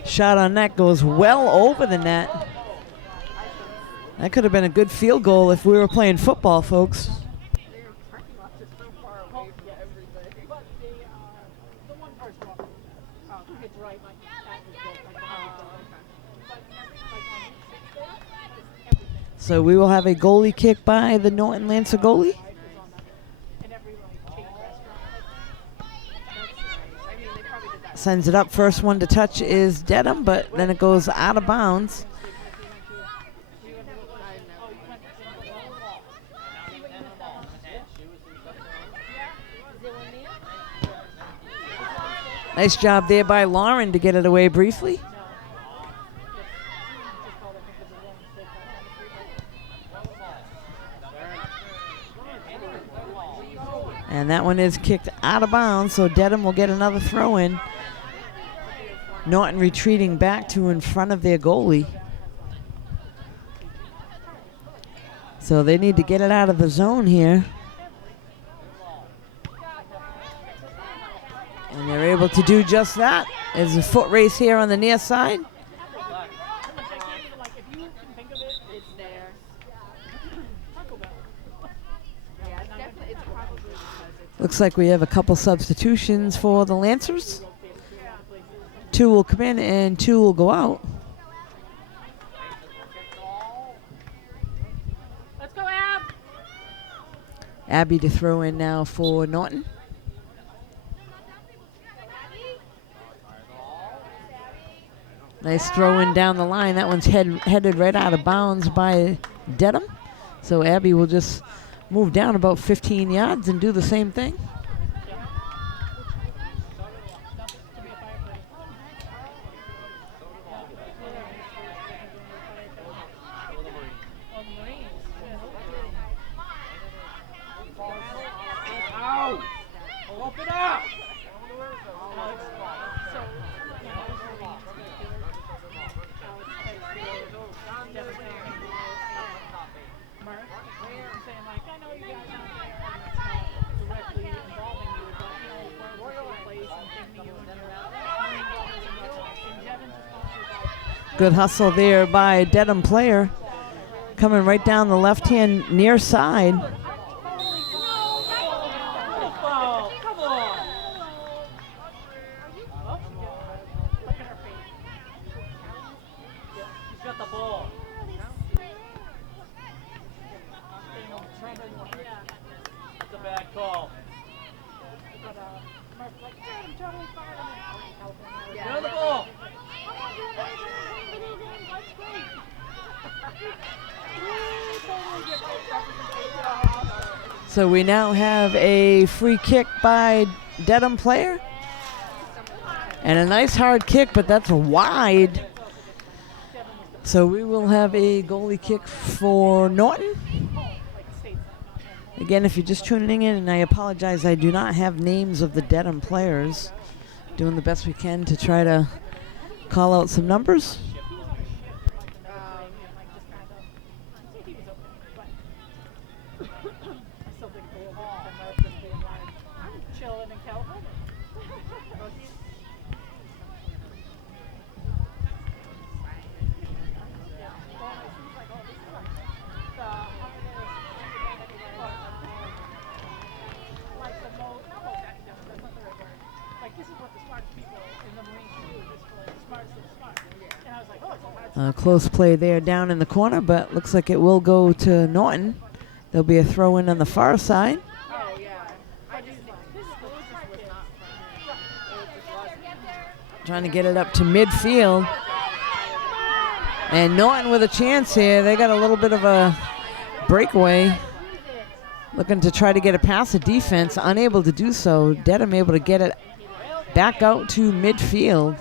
Shot on net goes well over the net. That could have been a good field goal if we were playing football, folks. Their parking lot is so far away from everything. But the one person walking, it's right, like that is good, like behind the goal. But like on 6 there, everything. So we will have a goalie kick by the Norton Lancer goalie. And every like chain restaurant. I mean, they probably did that. Sends it up. First one to touch is Dedham, but then it goes out of bounds. Nice job there by Lauren to get it away briefly. And that one is kicked out of bounds, so Dedham will get another throw in. Norton retreating back to in front of their goalie. So they need to get it out of the zone here. And they're able to do just that. There's a foot race here on the near side. Like if you can think of it, It's there. Taco Bell. Yeah, it's definitely, it's probably because it's Looks like we have a couple substitutions for the Lancers. 2 will come in and 2 will go out. Let's go, Ab. Abby to throw in now for Norton. Nice throw in down the line. That one's headed right out of bounds by Dedham. So Abby will just move down about 15 yards and do the same thing. Open up! Good hustle there by Dedham player. Coming right down the left-hand near side. That's a bad call. Get on the ball. So we now have a free kick by Dedham player. And a nice hard kick, but that's wide. So we will have a goalie kick for Norton. Again, if you're just tuning in, and I apologize, I do not have names of the Dedham players. Doing the best we can to try to call out some numbers. Chilling in California. Close play there down in the corner, but looks like it will go to Norton. There'll be a throw in on the far side. Oh, yeah. I just think this school just was not for her. It just wasn't. Trying to get it up to midfield. And Norton with a chance here. They got a little bit of a breakaway. Looking to try to get a pass of defense. Unable to do so. Dedham able to get it back out to midfield.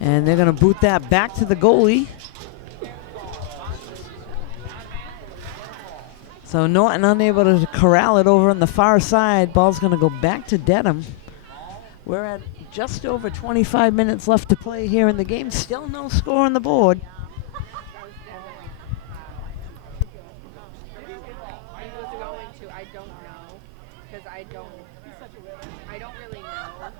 And they're going to boot that back to the goalie. So Norton unable to corral it over on the far side. Ball's going to go back to Dedham. We're at just over 25 minutes left to play here in the game. Still no score on the board. I don't know, because I don't really know.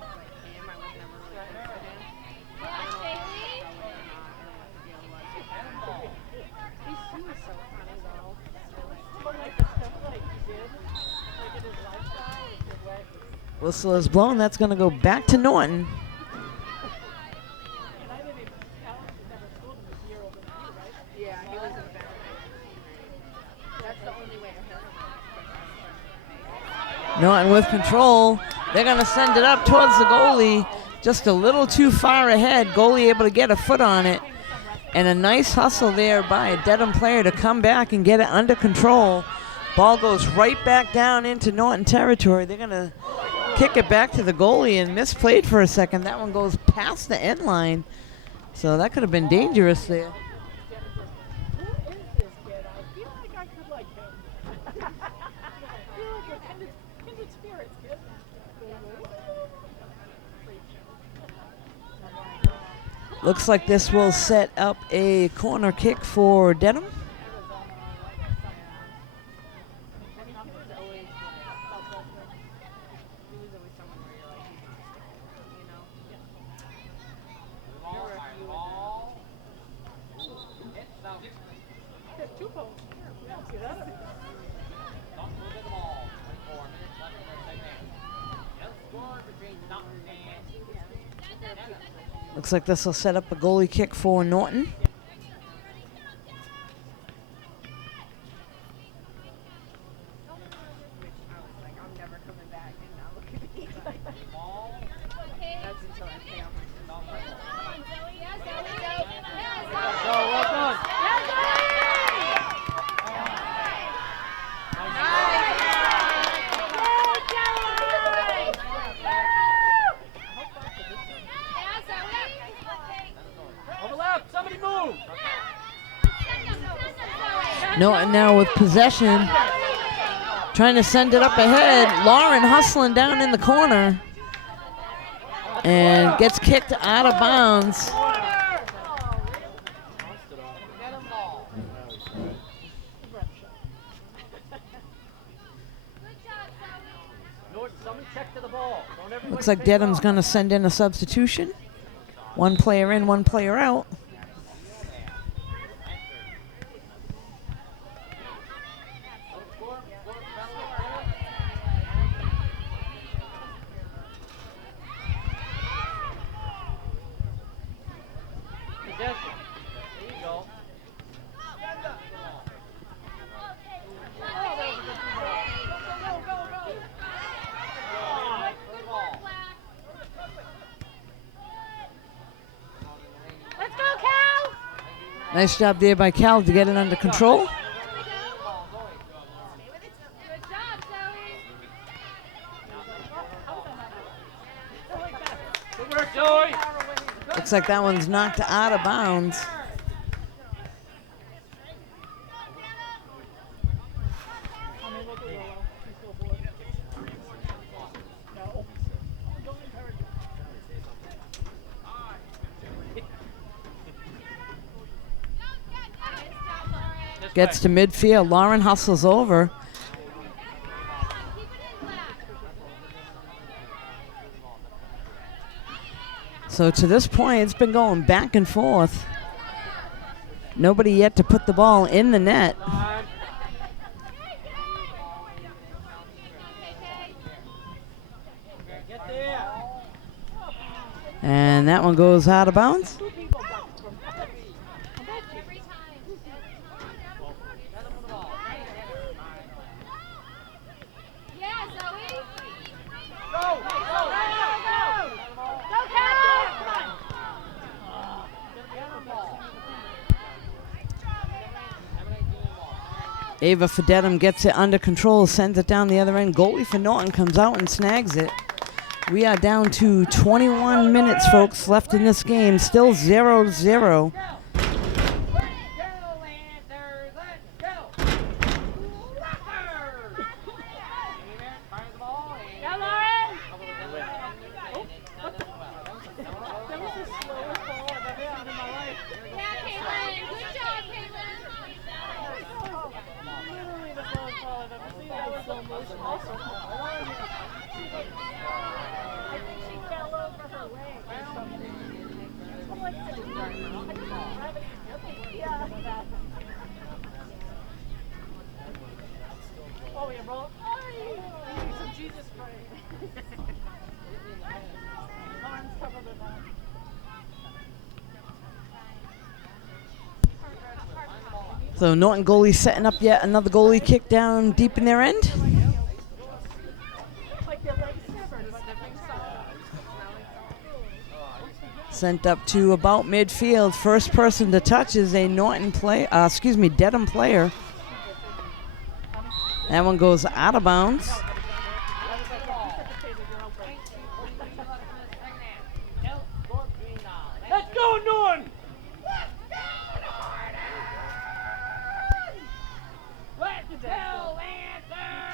Whistle is blown. That's going to go back to Norton. And I didn't even, Alex has never schooled him a year older than you, right? Yeah, he was in veterinary. That's the only way to hurt him. Norton with control. They're going to send it up towards the goalie. Just a little too far ahead. Goalie able to get a foot on it. And a nice hustle there by a Dedham player to come back and get it under control. Ball goes right back down into Norton territory. They're going to kick it back to the goalie and misplayed for a second. That one goes past the end line. So that could have been dangerous there. Who is this kid? I feel like I could like him. I feel like a kindred spirits, kid. Looks like this will set up a corner kick for Dedham. Looks like this will set up a goalie kick for Norton. I'm never coming back, and now look at me. That's until I pay off my Well done. Overlap. Somebody move. Norton now with possession. Trying to send it up ahead. Lauren hustling down in the corner. And gets kicked out of bounds. Norton, somebody check to the ball. Don't everybody Looks like face Dedham's off. going to send in a substitution. One player in, one player out. Possession. There you go. Let's go, Cal! Nice job there by Cal to get it under control. Good job, Zoe. Good work, Joey. Looks like that one's knocked out of bounds. I mean, look at Willow. She's still bored. No. Don't encourage her. Gets to midfield. Lauren hustles over. So to this point, it's been going back and forth. Nobody yet to put the ball in the net. Get there. And that one goes out of bounds. Two people got from Every time. Yeah, Zoe. Go. Go, Cal! Ava for Dedham gets it under control, sends it down the other end. Goalie for Norton comes out and snags it. We are down to 21 minutes, folks, left in this game. Still 0-0. Yeah, Lauren! That was the slowest ball I've ever seen in my life. Yeah, Caitlin. Good job, Caitlin. Literally the slowest ball I've ever seen. That was slow motion also. I think she fell over her leg or something. I'm like, I just grab it together. Yeah. Oh, yeah, roll. Oh, some Jesus Christ. So Norton goalie setting up yet another goalie kick down deep in their end. Like their legs severed, but Sent up to about midfield. First person to touch is a Norton play. Dedham player. That one goes out of bounds. Let's go, Norton! Let's go, Lantern!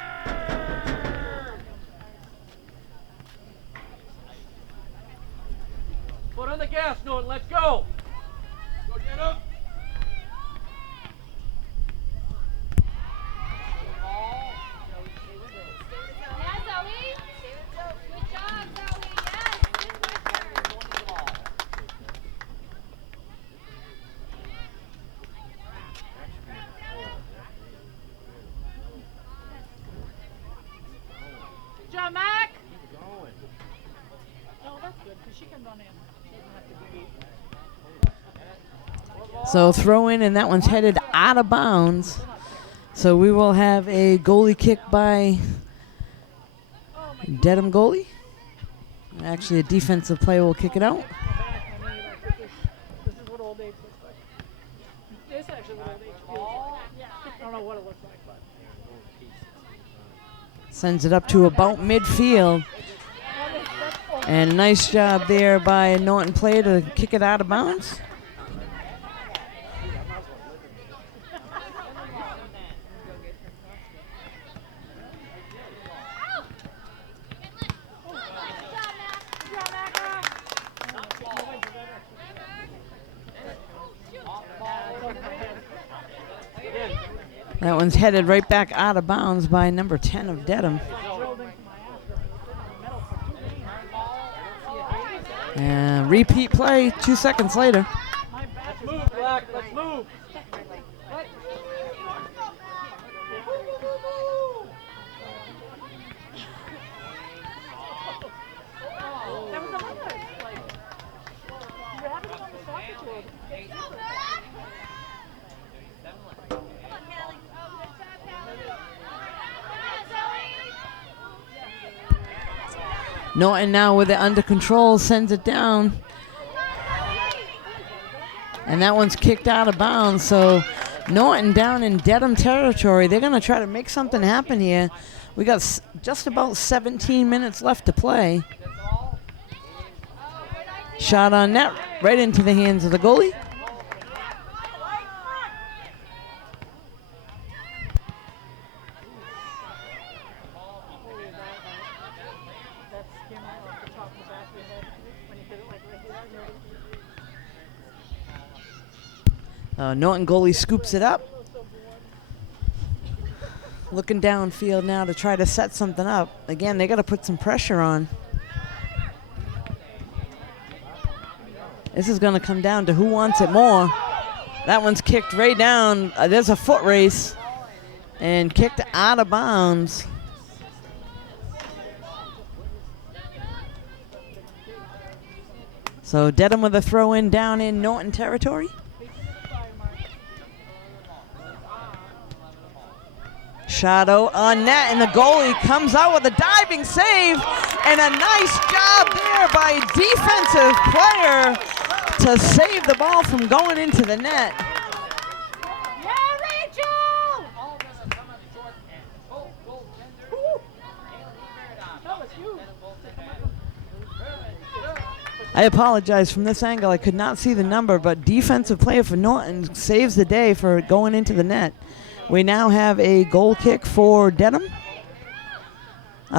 Foot on the gas, Norton. Let's go! Go get him! Yeah, Zoe. Good job, Zoe. Yes. John Mac. Oh, that's good because she can run in. She doesn't have to be beat. So throw in, and that one's headed out of bounds. So we will have a goalie kick by Dedham goalie. Actually, a defensive player will kick it out. This is what old age looks like. This is actually what old age feels like. I don't know what it looks like, but. Sends it up to about midfield. And nice job there by a Norton player to kick it out of bounds. That one's headed right back out of bounds by number 10 of Dedham. And repeat play 2 seconds later. Let's move, Black. Let's move. That was a lot like, you were having it on the soccer field. Norton now with it under control, sends it down. And that one's kicked out of bounds. So Norton down in Dedham territory. They're going to try to make something happen here. We got just about 17 minutes left to play. Shot on net, right into the hands of the goalie. Norton goalie scoops it up. Looking downfield now to try to set something up. Again, they got to put some pressure on. This is going to come down to who wants it more. That one's kicked right down. There's a foot race and kicked out of bounds. So Dedham with a throw in down in Norton territory. Shot out on net, and the goalie comes out with a diving save, and a nice job there by a defensive player to save the ball from going into the net. Yeah, Rachel! That was huge. I apologize from this angle. I could not see the number, but defensive player for Norton saves the day for going into the net. We now have a goal kick for Dedham.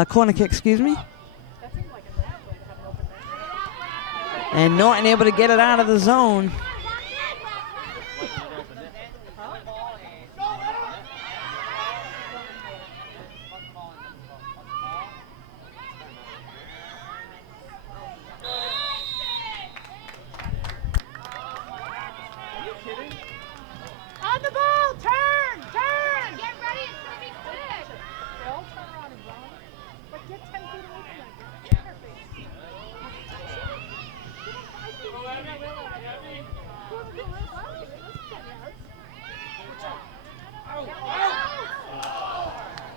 Corner kick, excuse me. And Norton able to get it out of the zone. On the ball! Turn! Turn! Get ready. It's going to be quick. They all turn around and run. But get 10 feet away from that girl. Get her face. Get her 5 feet away from that girl.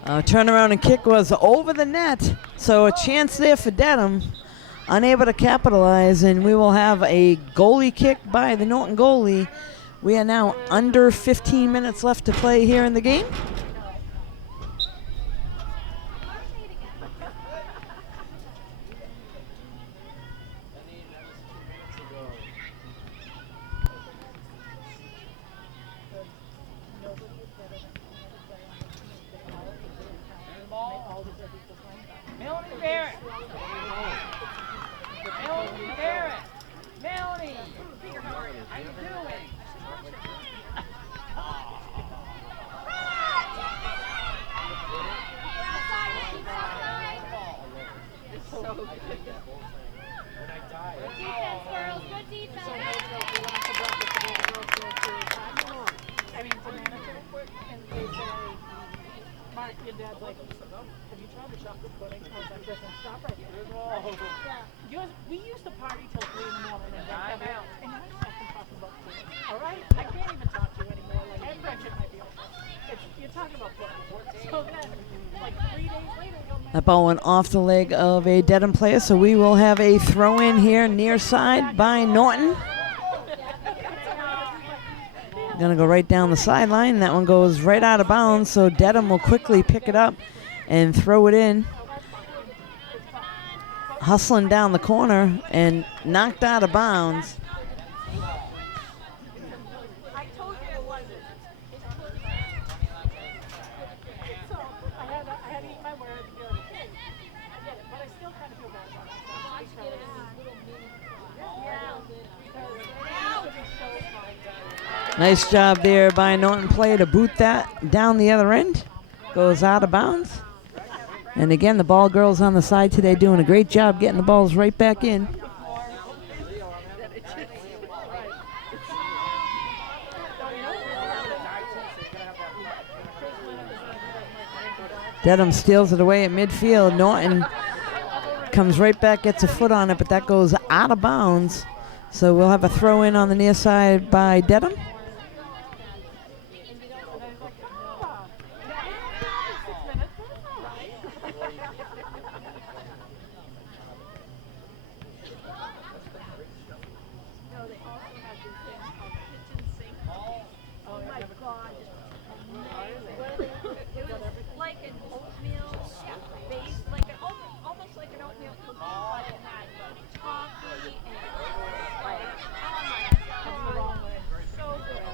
Turnaround and kick was over the net, so a chance there for Dedham. Unable to capitalize, and we will have a goalie kick by the Norton goalie. We are now under 15 minutes left to play here in the game. Melanie Barrett. Melanie Barrett. Melanie. How you doing? Defense, girls. Good defense. I mean, to manage it, and they say, Mark, your dad's like, have you tried the chocolate pudding? I was like, listen, stop right there. We used to party till 3 in the morning and then come out. And now you're fucking talking about pudding. All right? I can't even talk to you anymore. Like, my friendship might be over. You're talking about pudding. So then, like 3 days later, you'll That ball went off the leg of a Dedham player, so we will have a throw in here near side by Norton. Gonna go right down the sideline. That one goes right out of bounds, so Dedham will quickly pick it up and throw it in. Hustling down the corner and knocked out of bounds. I told you it wasn't. So I had to eat my words and be like, hey, I get it, but I still kind of feel bad about it. Nice job there by Norton player to boot that down the other end. Goes out of bounds. And again, the ball girls on the side today doing a great job getting the balls right back in. Dedham steals it away at midfield. Norton comes right back, gets a foot on it, but that goes out of bounds. So we'll have a throw in on the near side by Dedham. Like an oatmeal base, like an almost like an oatmeal cookie, but it had coffee and like, oh my god, so good.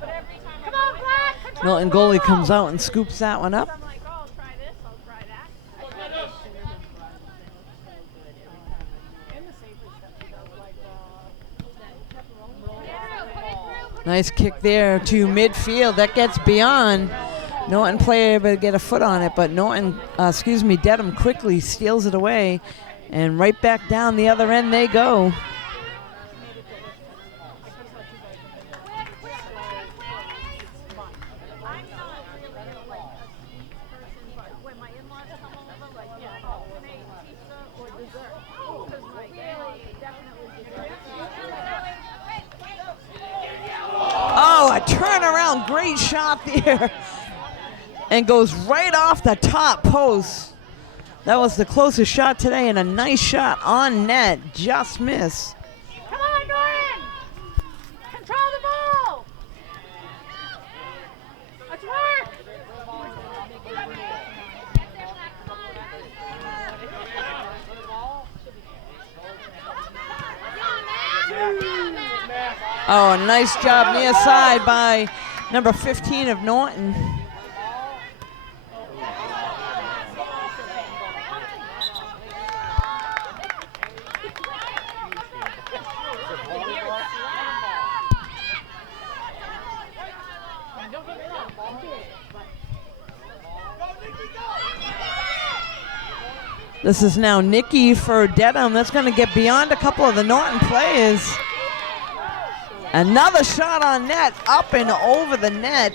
But every time Come on, Black. Norton goalie comes out and scoops that one up. I'm like, oh, I'll try this, I'll try that. And the savory stuff, you know, like pepperoni. Yeah, put it through. Nice kick there to midfield. That gets beyond. Norton player able to get a foot on it, but Dedham quickly steals it away. And right back down the other end they go. I'm not really like a sweet person, but when my in-laws come over, like, yeah, I'll make pizza or dessert. Because like, really, definitely dessert. Oh, a turnaround, great shot there. And goes right off the top post. That was the closest shot today, and a nice shot on net, just missed. Come on, Norton! Control the ball! Let's work! Oh, a nice job near side by number 15 of Norton. This is now Nikki for Dedham. That's going to get beyond a couple of the Norton players. Another shot on net, up and over the net.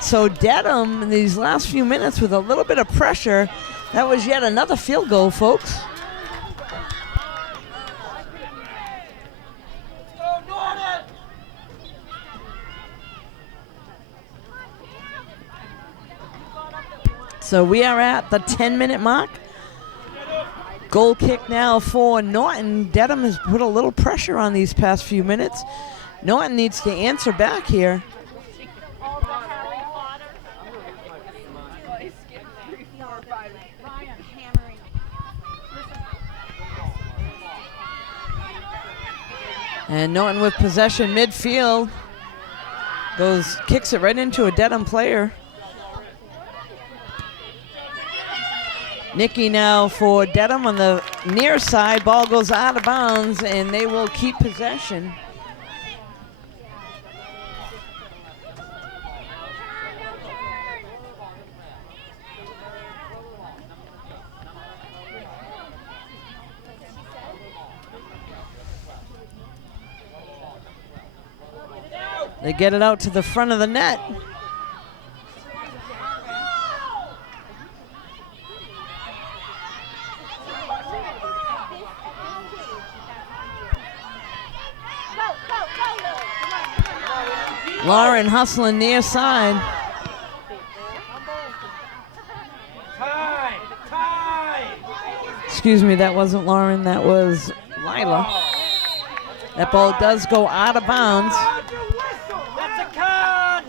So Dedham in these last few minutes with a little bit of pressure. That was yet another field goal, folks. So we are at the 10-minute mark. Goal kick now for Norton. Dedham has put a little pressure on these past few minutes. Norton needs to answer back here. All the Harry Potter. Well, he's skipped 3, 4, 5. Ryan hammering. And Norton with possession midfield. Kicks it right into a Dedham player. Nicky now for Dedham on the near side. Ball goes out of bounds, and they will keep possession. They get it out to the front of the net. Lauren hustling near side. Excuse me, that wasn't Lauren, that was Lila. That ball does go out of bounds. That's a card!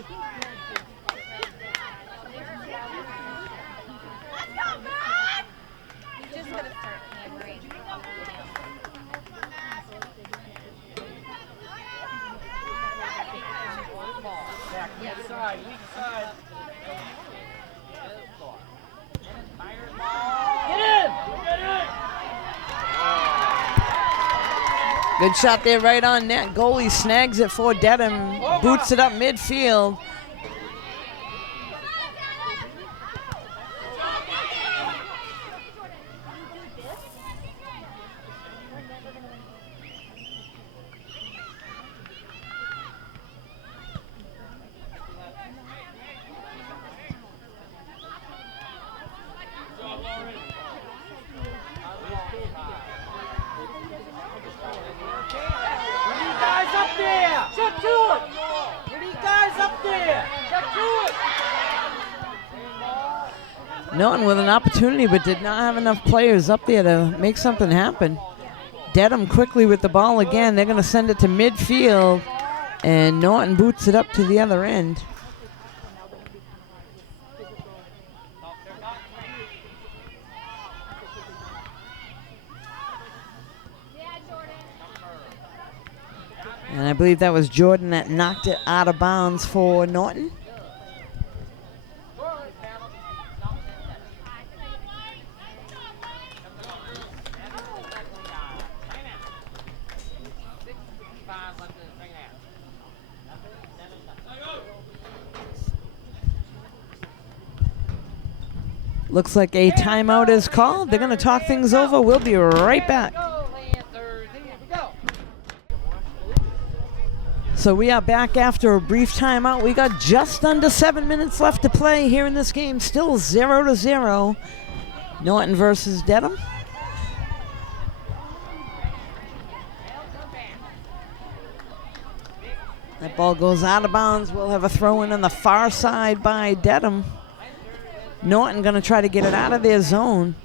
He's just gonna start hammering. Weak side, weak side. Get in! Get in! Good shot there right on net. Goalie snags it for Dedham. Boots it up midfield. Check to it! Get you guys up there! Check to it! Norton with an opportunity, but did not have enough players up there to make something happen. Dedham quickly with the ball again. They're going to send it to midfield, and Norton boots it up to the other end. And I believe that was Jordan that knocked it out of bounds for Norton. Looks like a timeout is called. They're going to talk things over. We'll be right back. So we are back after a brief timeout. We got just under 7 minutes left to play here in this game. Still 0-0. Norton versus Dedham. That ball goes out of bounds. We'll have a throw in on the far side by Dedham. Norton going to try to get it out of their zone.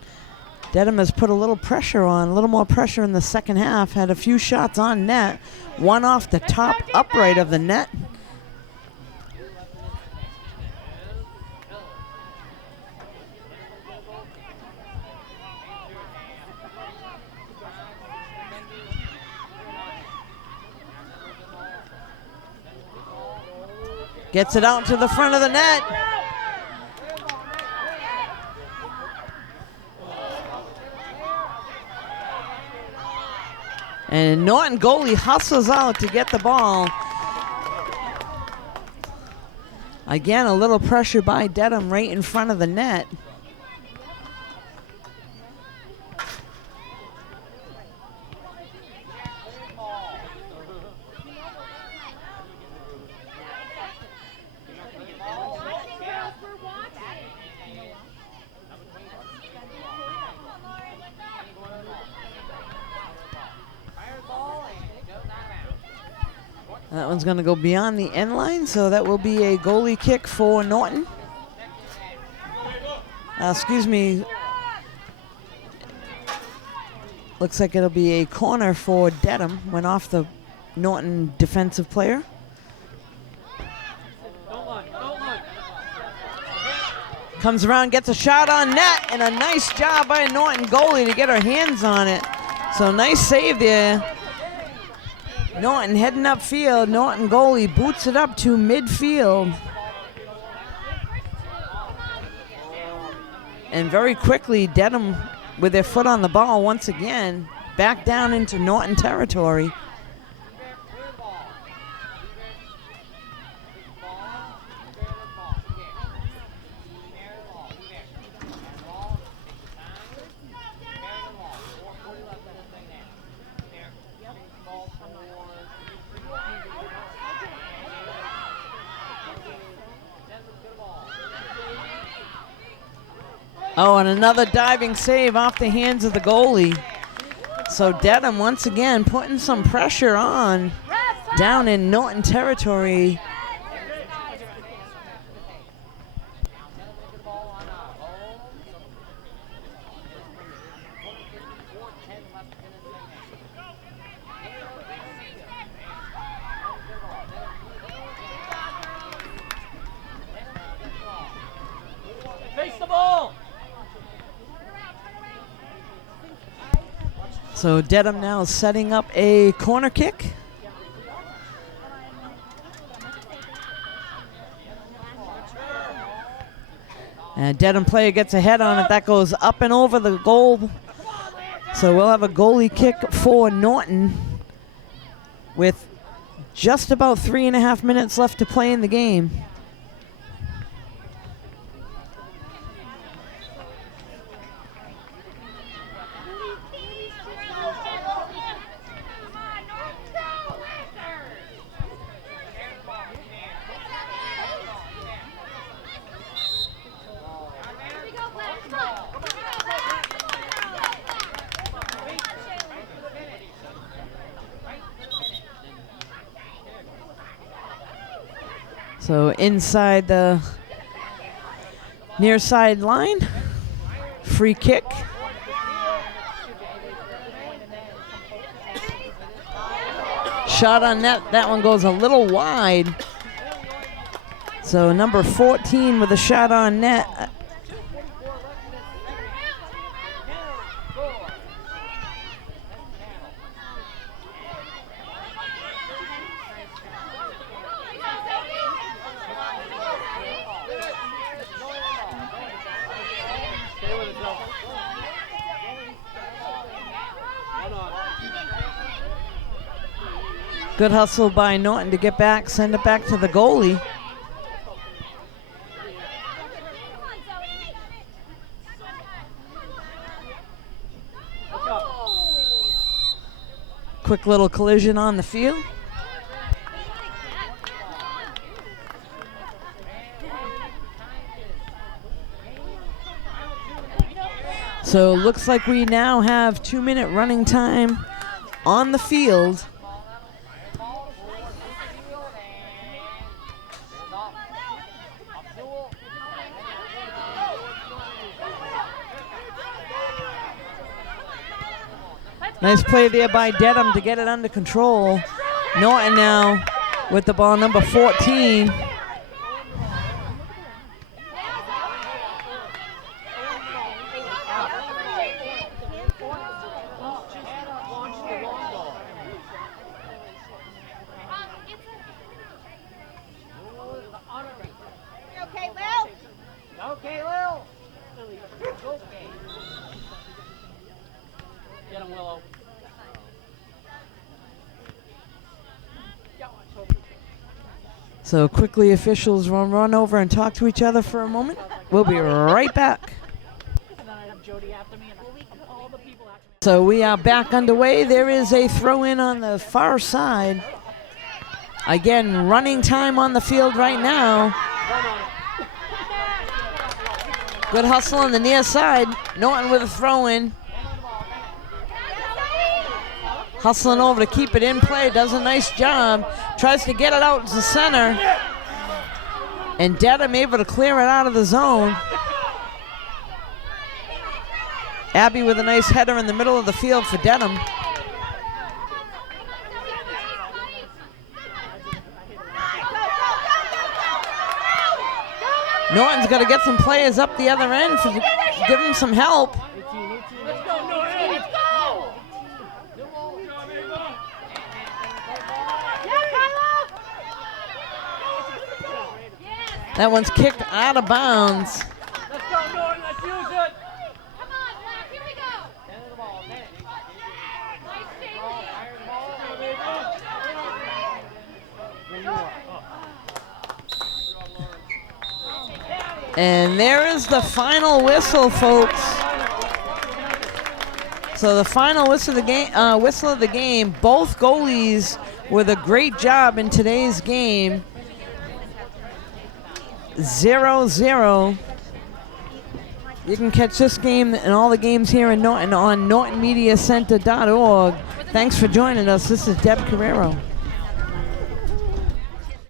Dedham has put a little pressure on, a little more pressure in the second half. Had a few shots on net. One off the top upright of the net. Gets it out to the front of the net. And Norton goalie hustles out to get the ball. Again, a little pressure by Dedham right in front of the net. That one's going to go beyond the end line, so that will be a goalie kick for Norton. excuse me. Looks like it'll be a corner for Dedham. Went off the Norton defensive player. Comes around, gets a shot on net, and a nice job by a Norton goalie to get her hands on it. So nice save there. Norton heading upfield. Norton goalie boots it up to midfield. And very quickly, Dedham, with their foot on the ball once again, back down into Norton territory. Oh, and another diving save off the hands of the goalie. So Dedham once again putting some pressure on down in Norton territory. Face the ball. So Dedham now setting up a corner kick. And Dedham player gets a head on it. That goes up and over the goal. So we'll have a goalie kick for Norton with just about 3.5 minutes left to play in the game. So inside the near side line, free kick. Shot on net, that one goes a little wide. So number 14 with a shot on net. Good hustle by Norton to get back, send it back to the goalie. Quick little collision on the field. So looks like we now have 2-minute running time on the field. Nice play there by Dedham to get it under control. Norton now with the ball, number 14. So quickly officials run over and talk to each other for a moment. We'll be right back. So we are back underway. There is a throw in on the far side. Again, running time on the field right now. Good hustle on the near side. Norton with a throw in. Hustling over to keep it in play, does a nice job. Tries to get it out to center. And Dedham able to clear it out of the zone. Abby with a nice header in the middle of the field for Dedham. Norton's got to get some players up the other end to give him some help. Let's go, Norton. Let's go. That one's kicked out of bounds. Let's go, Norton. Let's use it. Come on, Black. Here we go. Nice safety. And there is the final whistle, folks. So the final whistle of the game. Both goalies with a great job in today's game. 0-0. You can catch this game and all the games here in Norton on NortonMediaCenter.org. Thanks for joining us. This is Deb Carrero.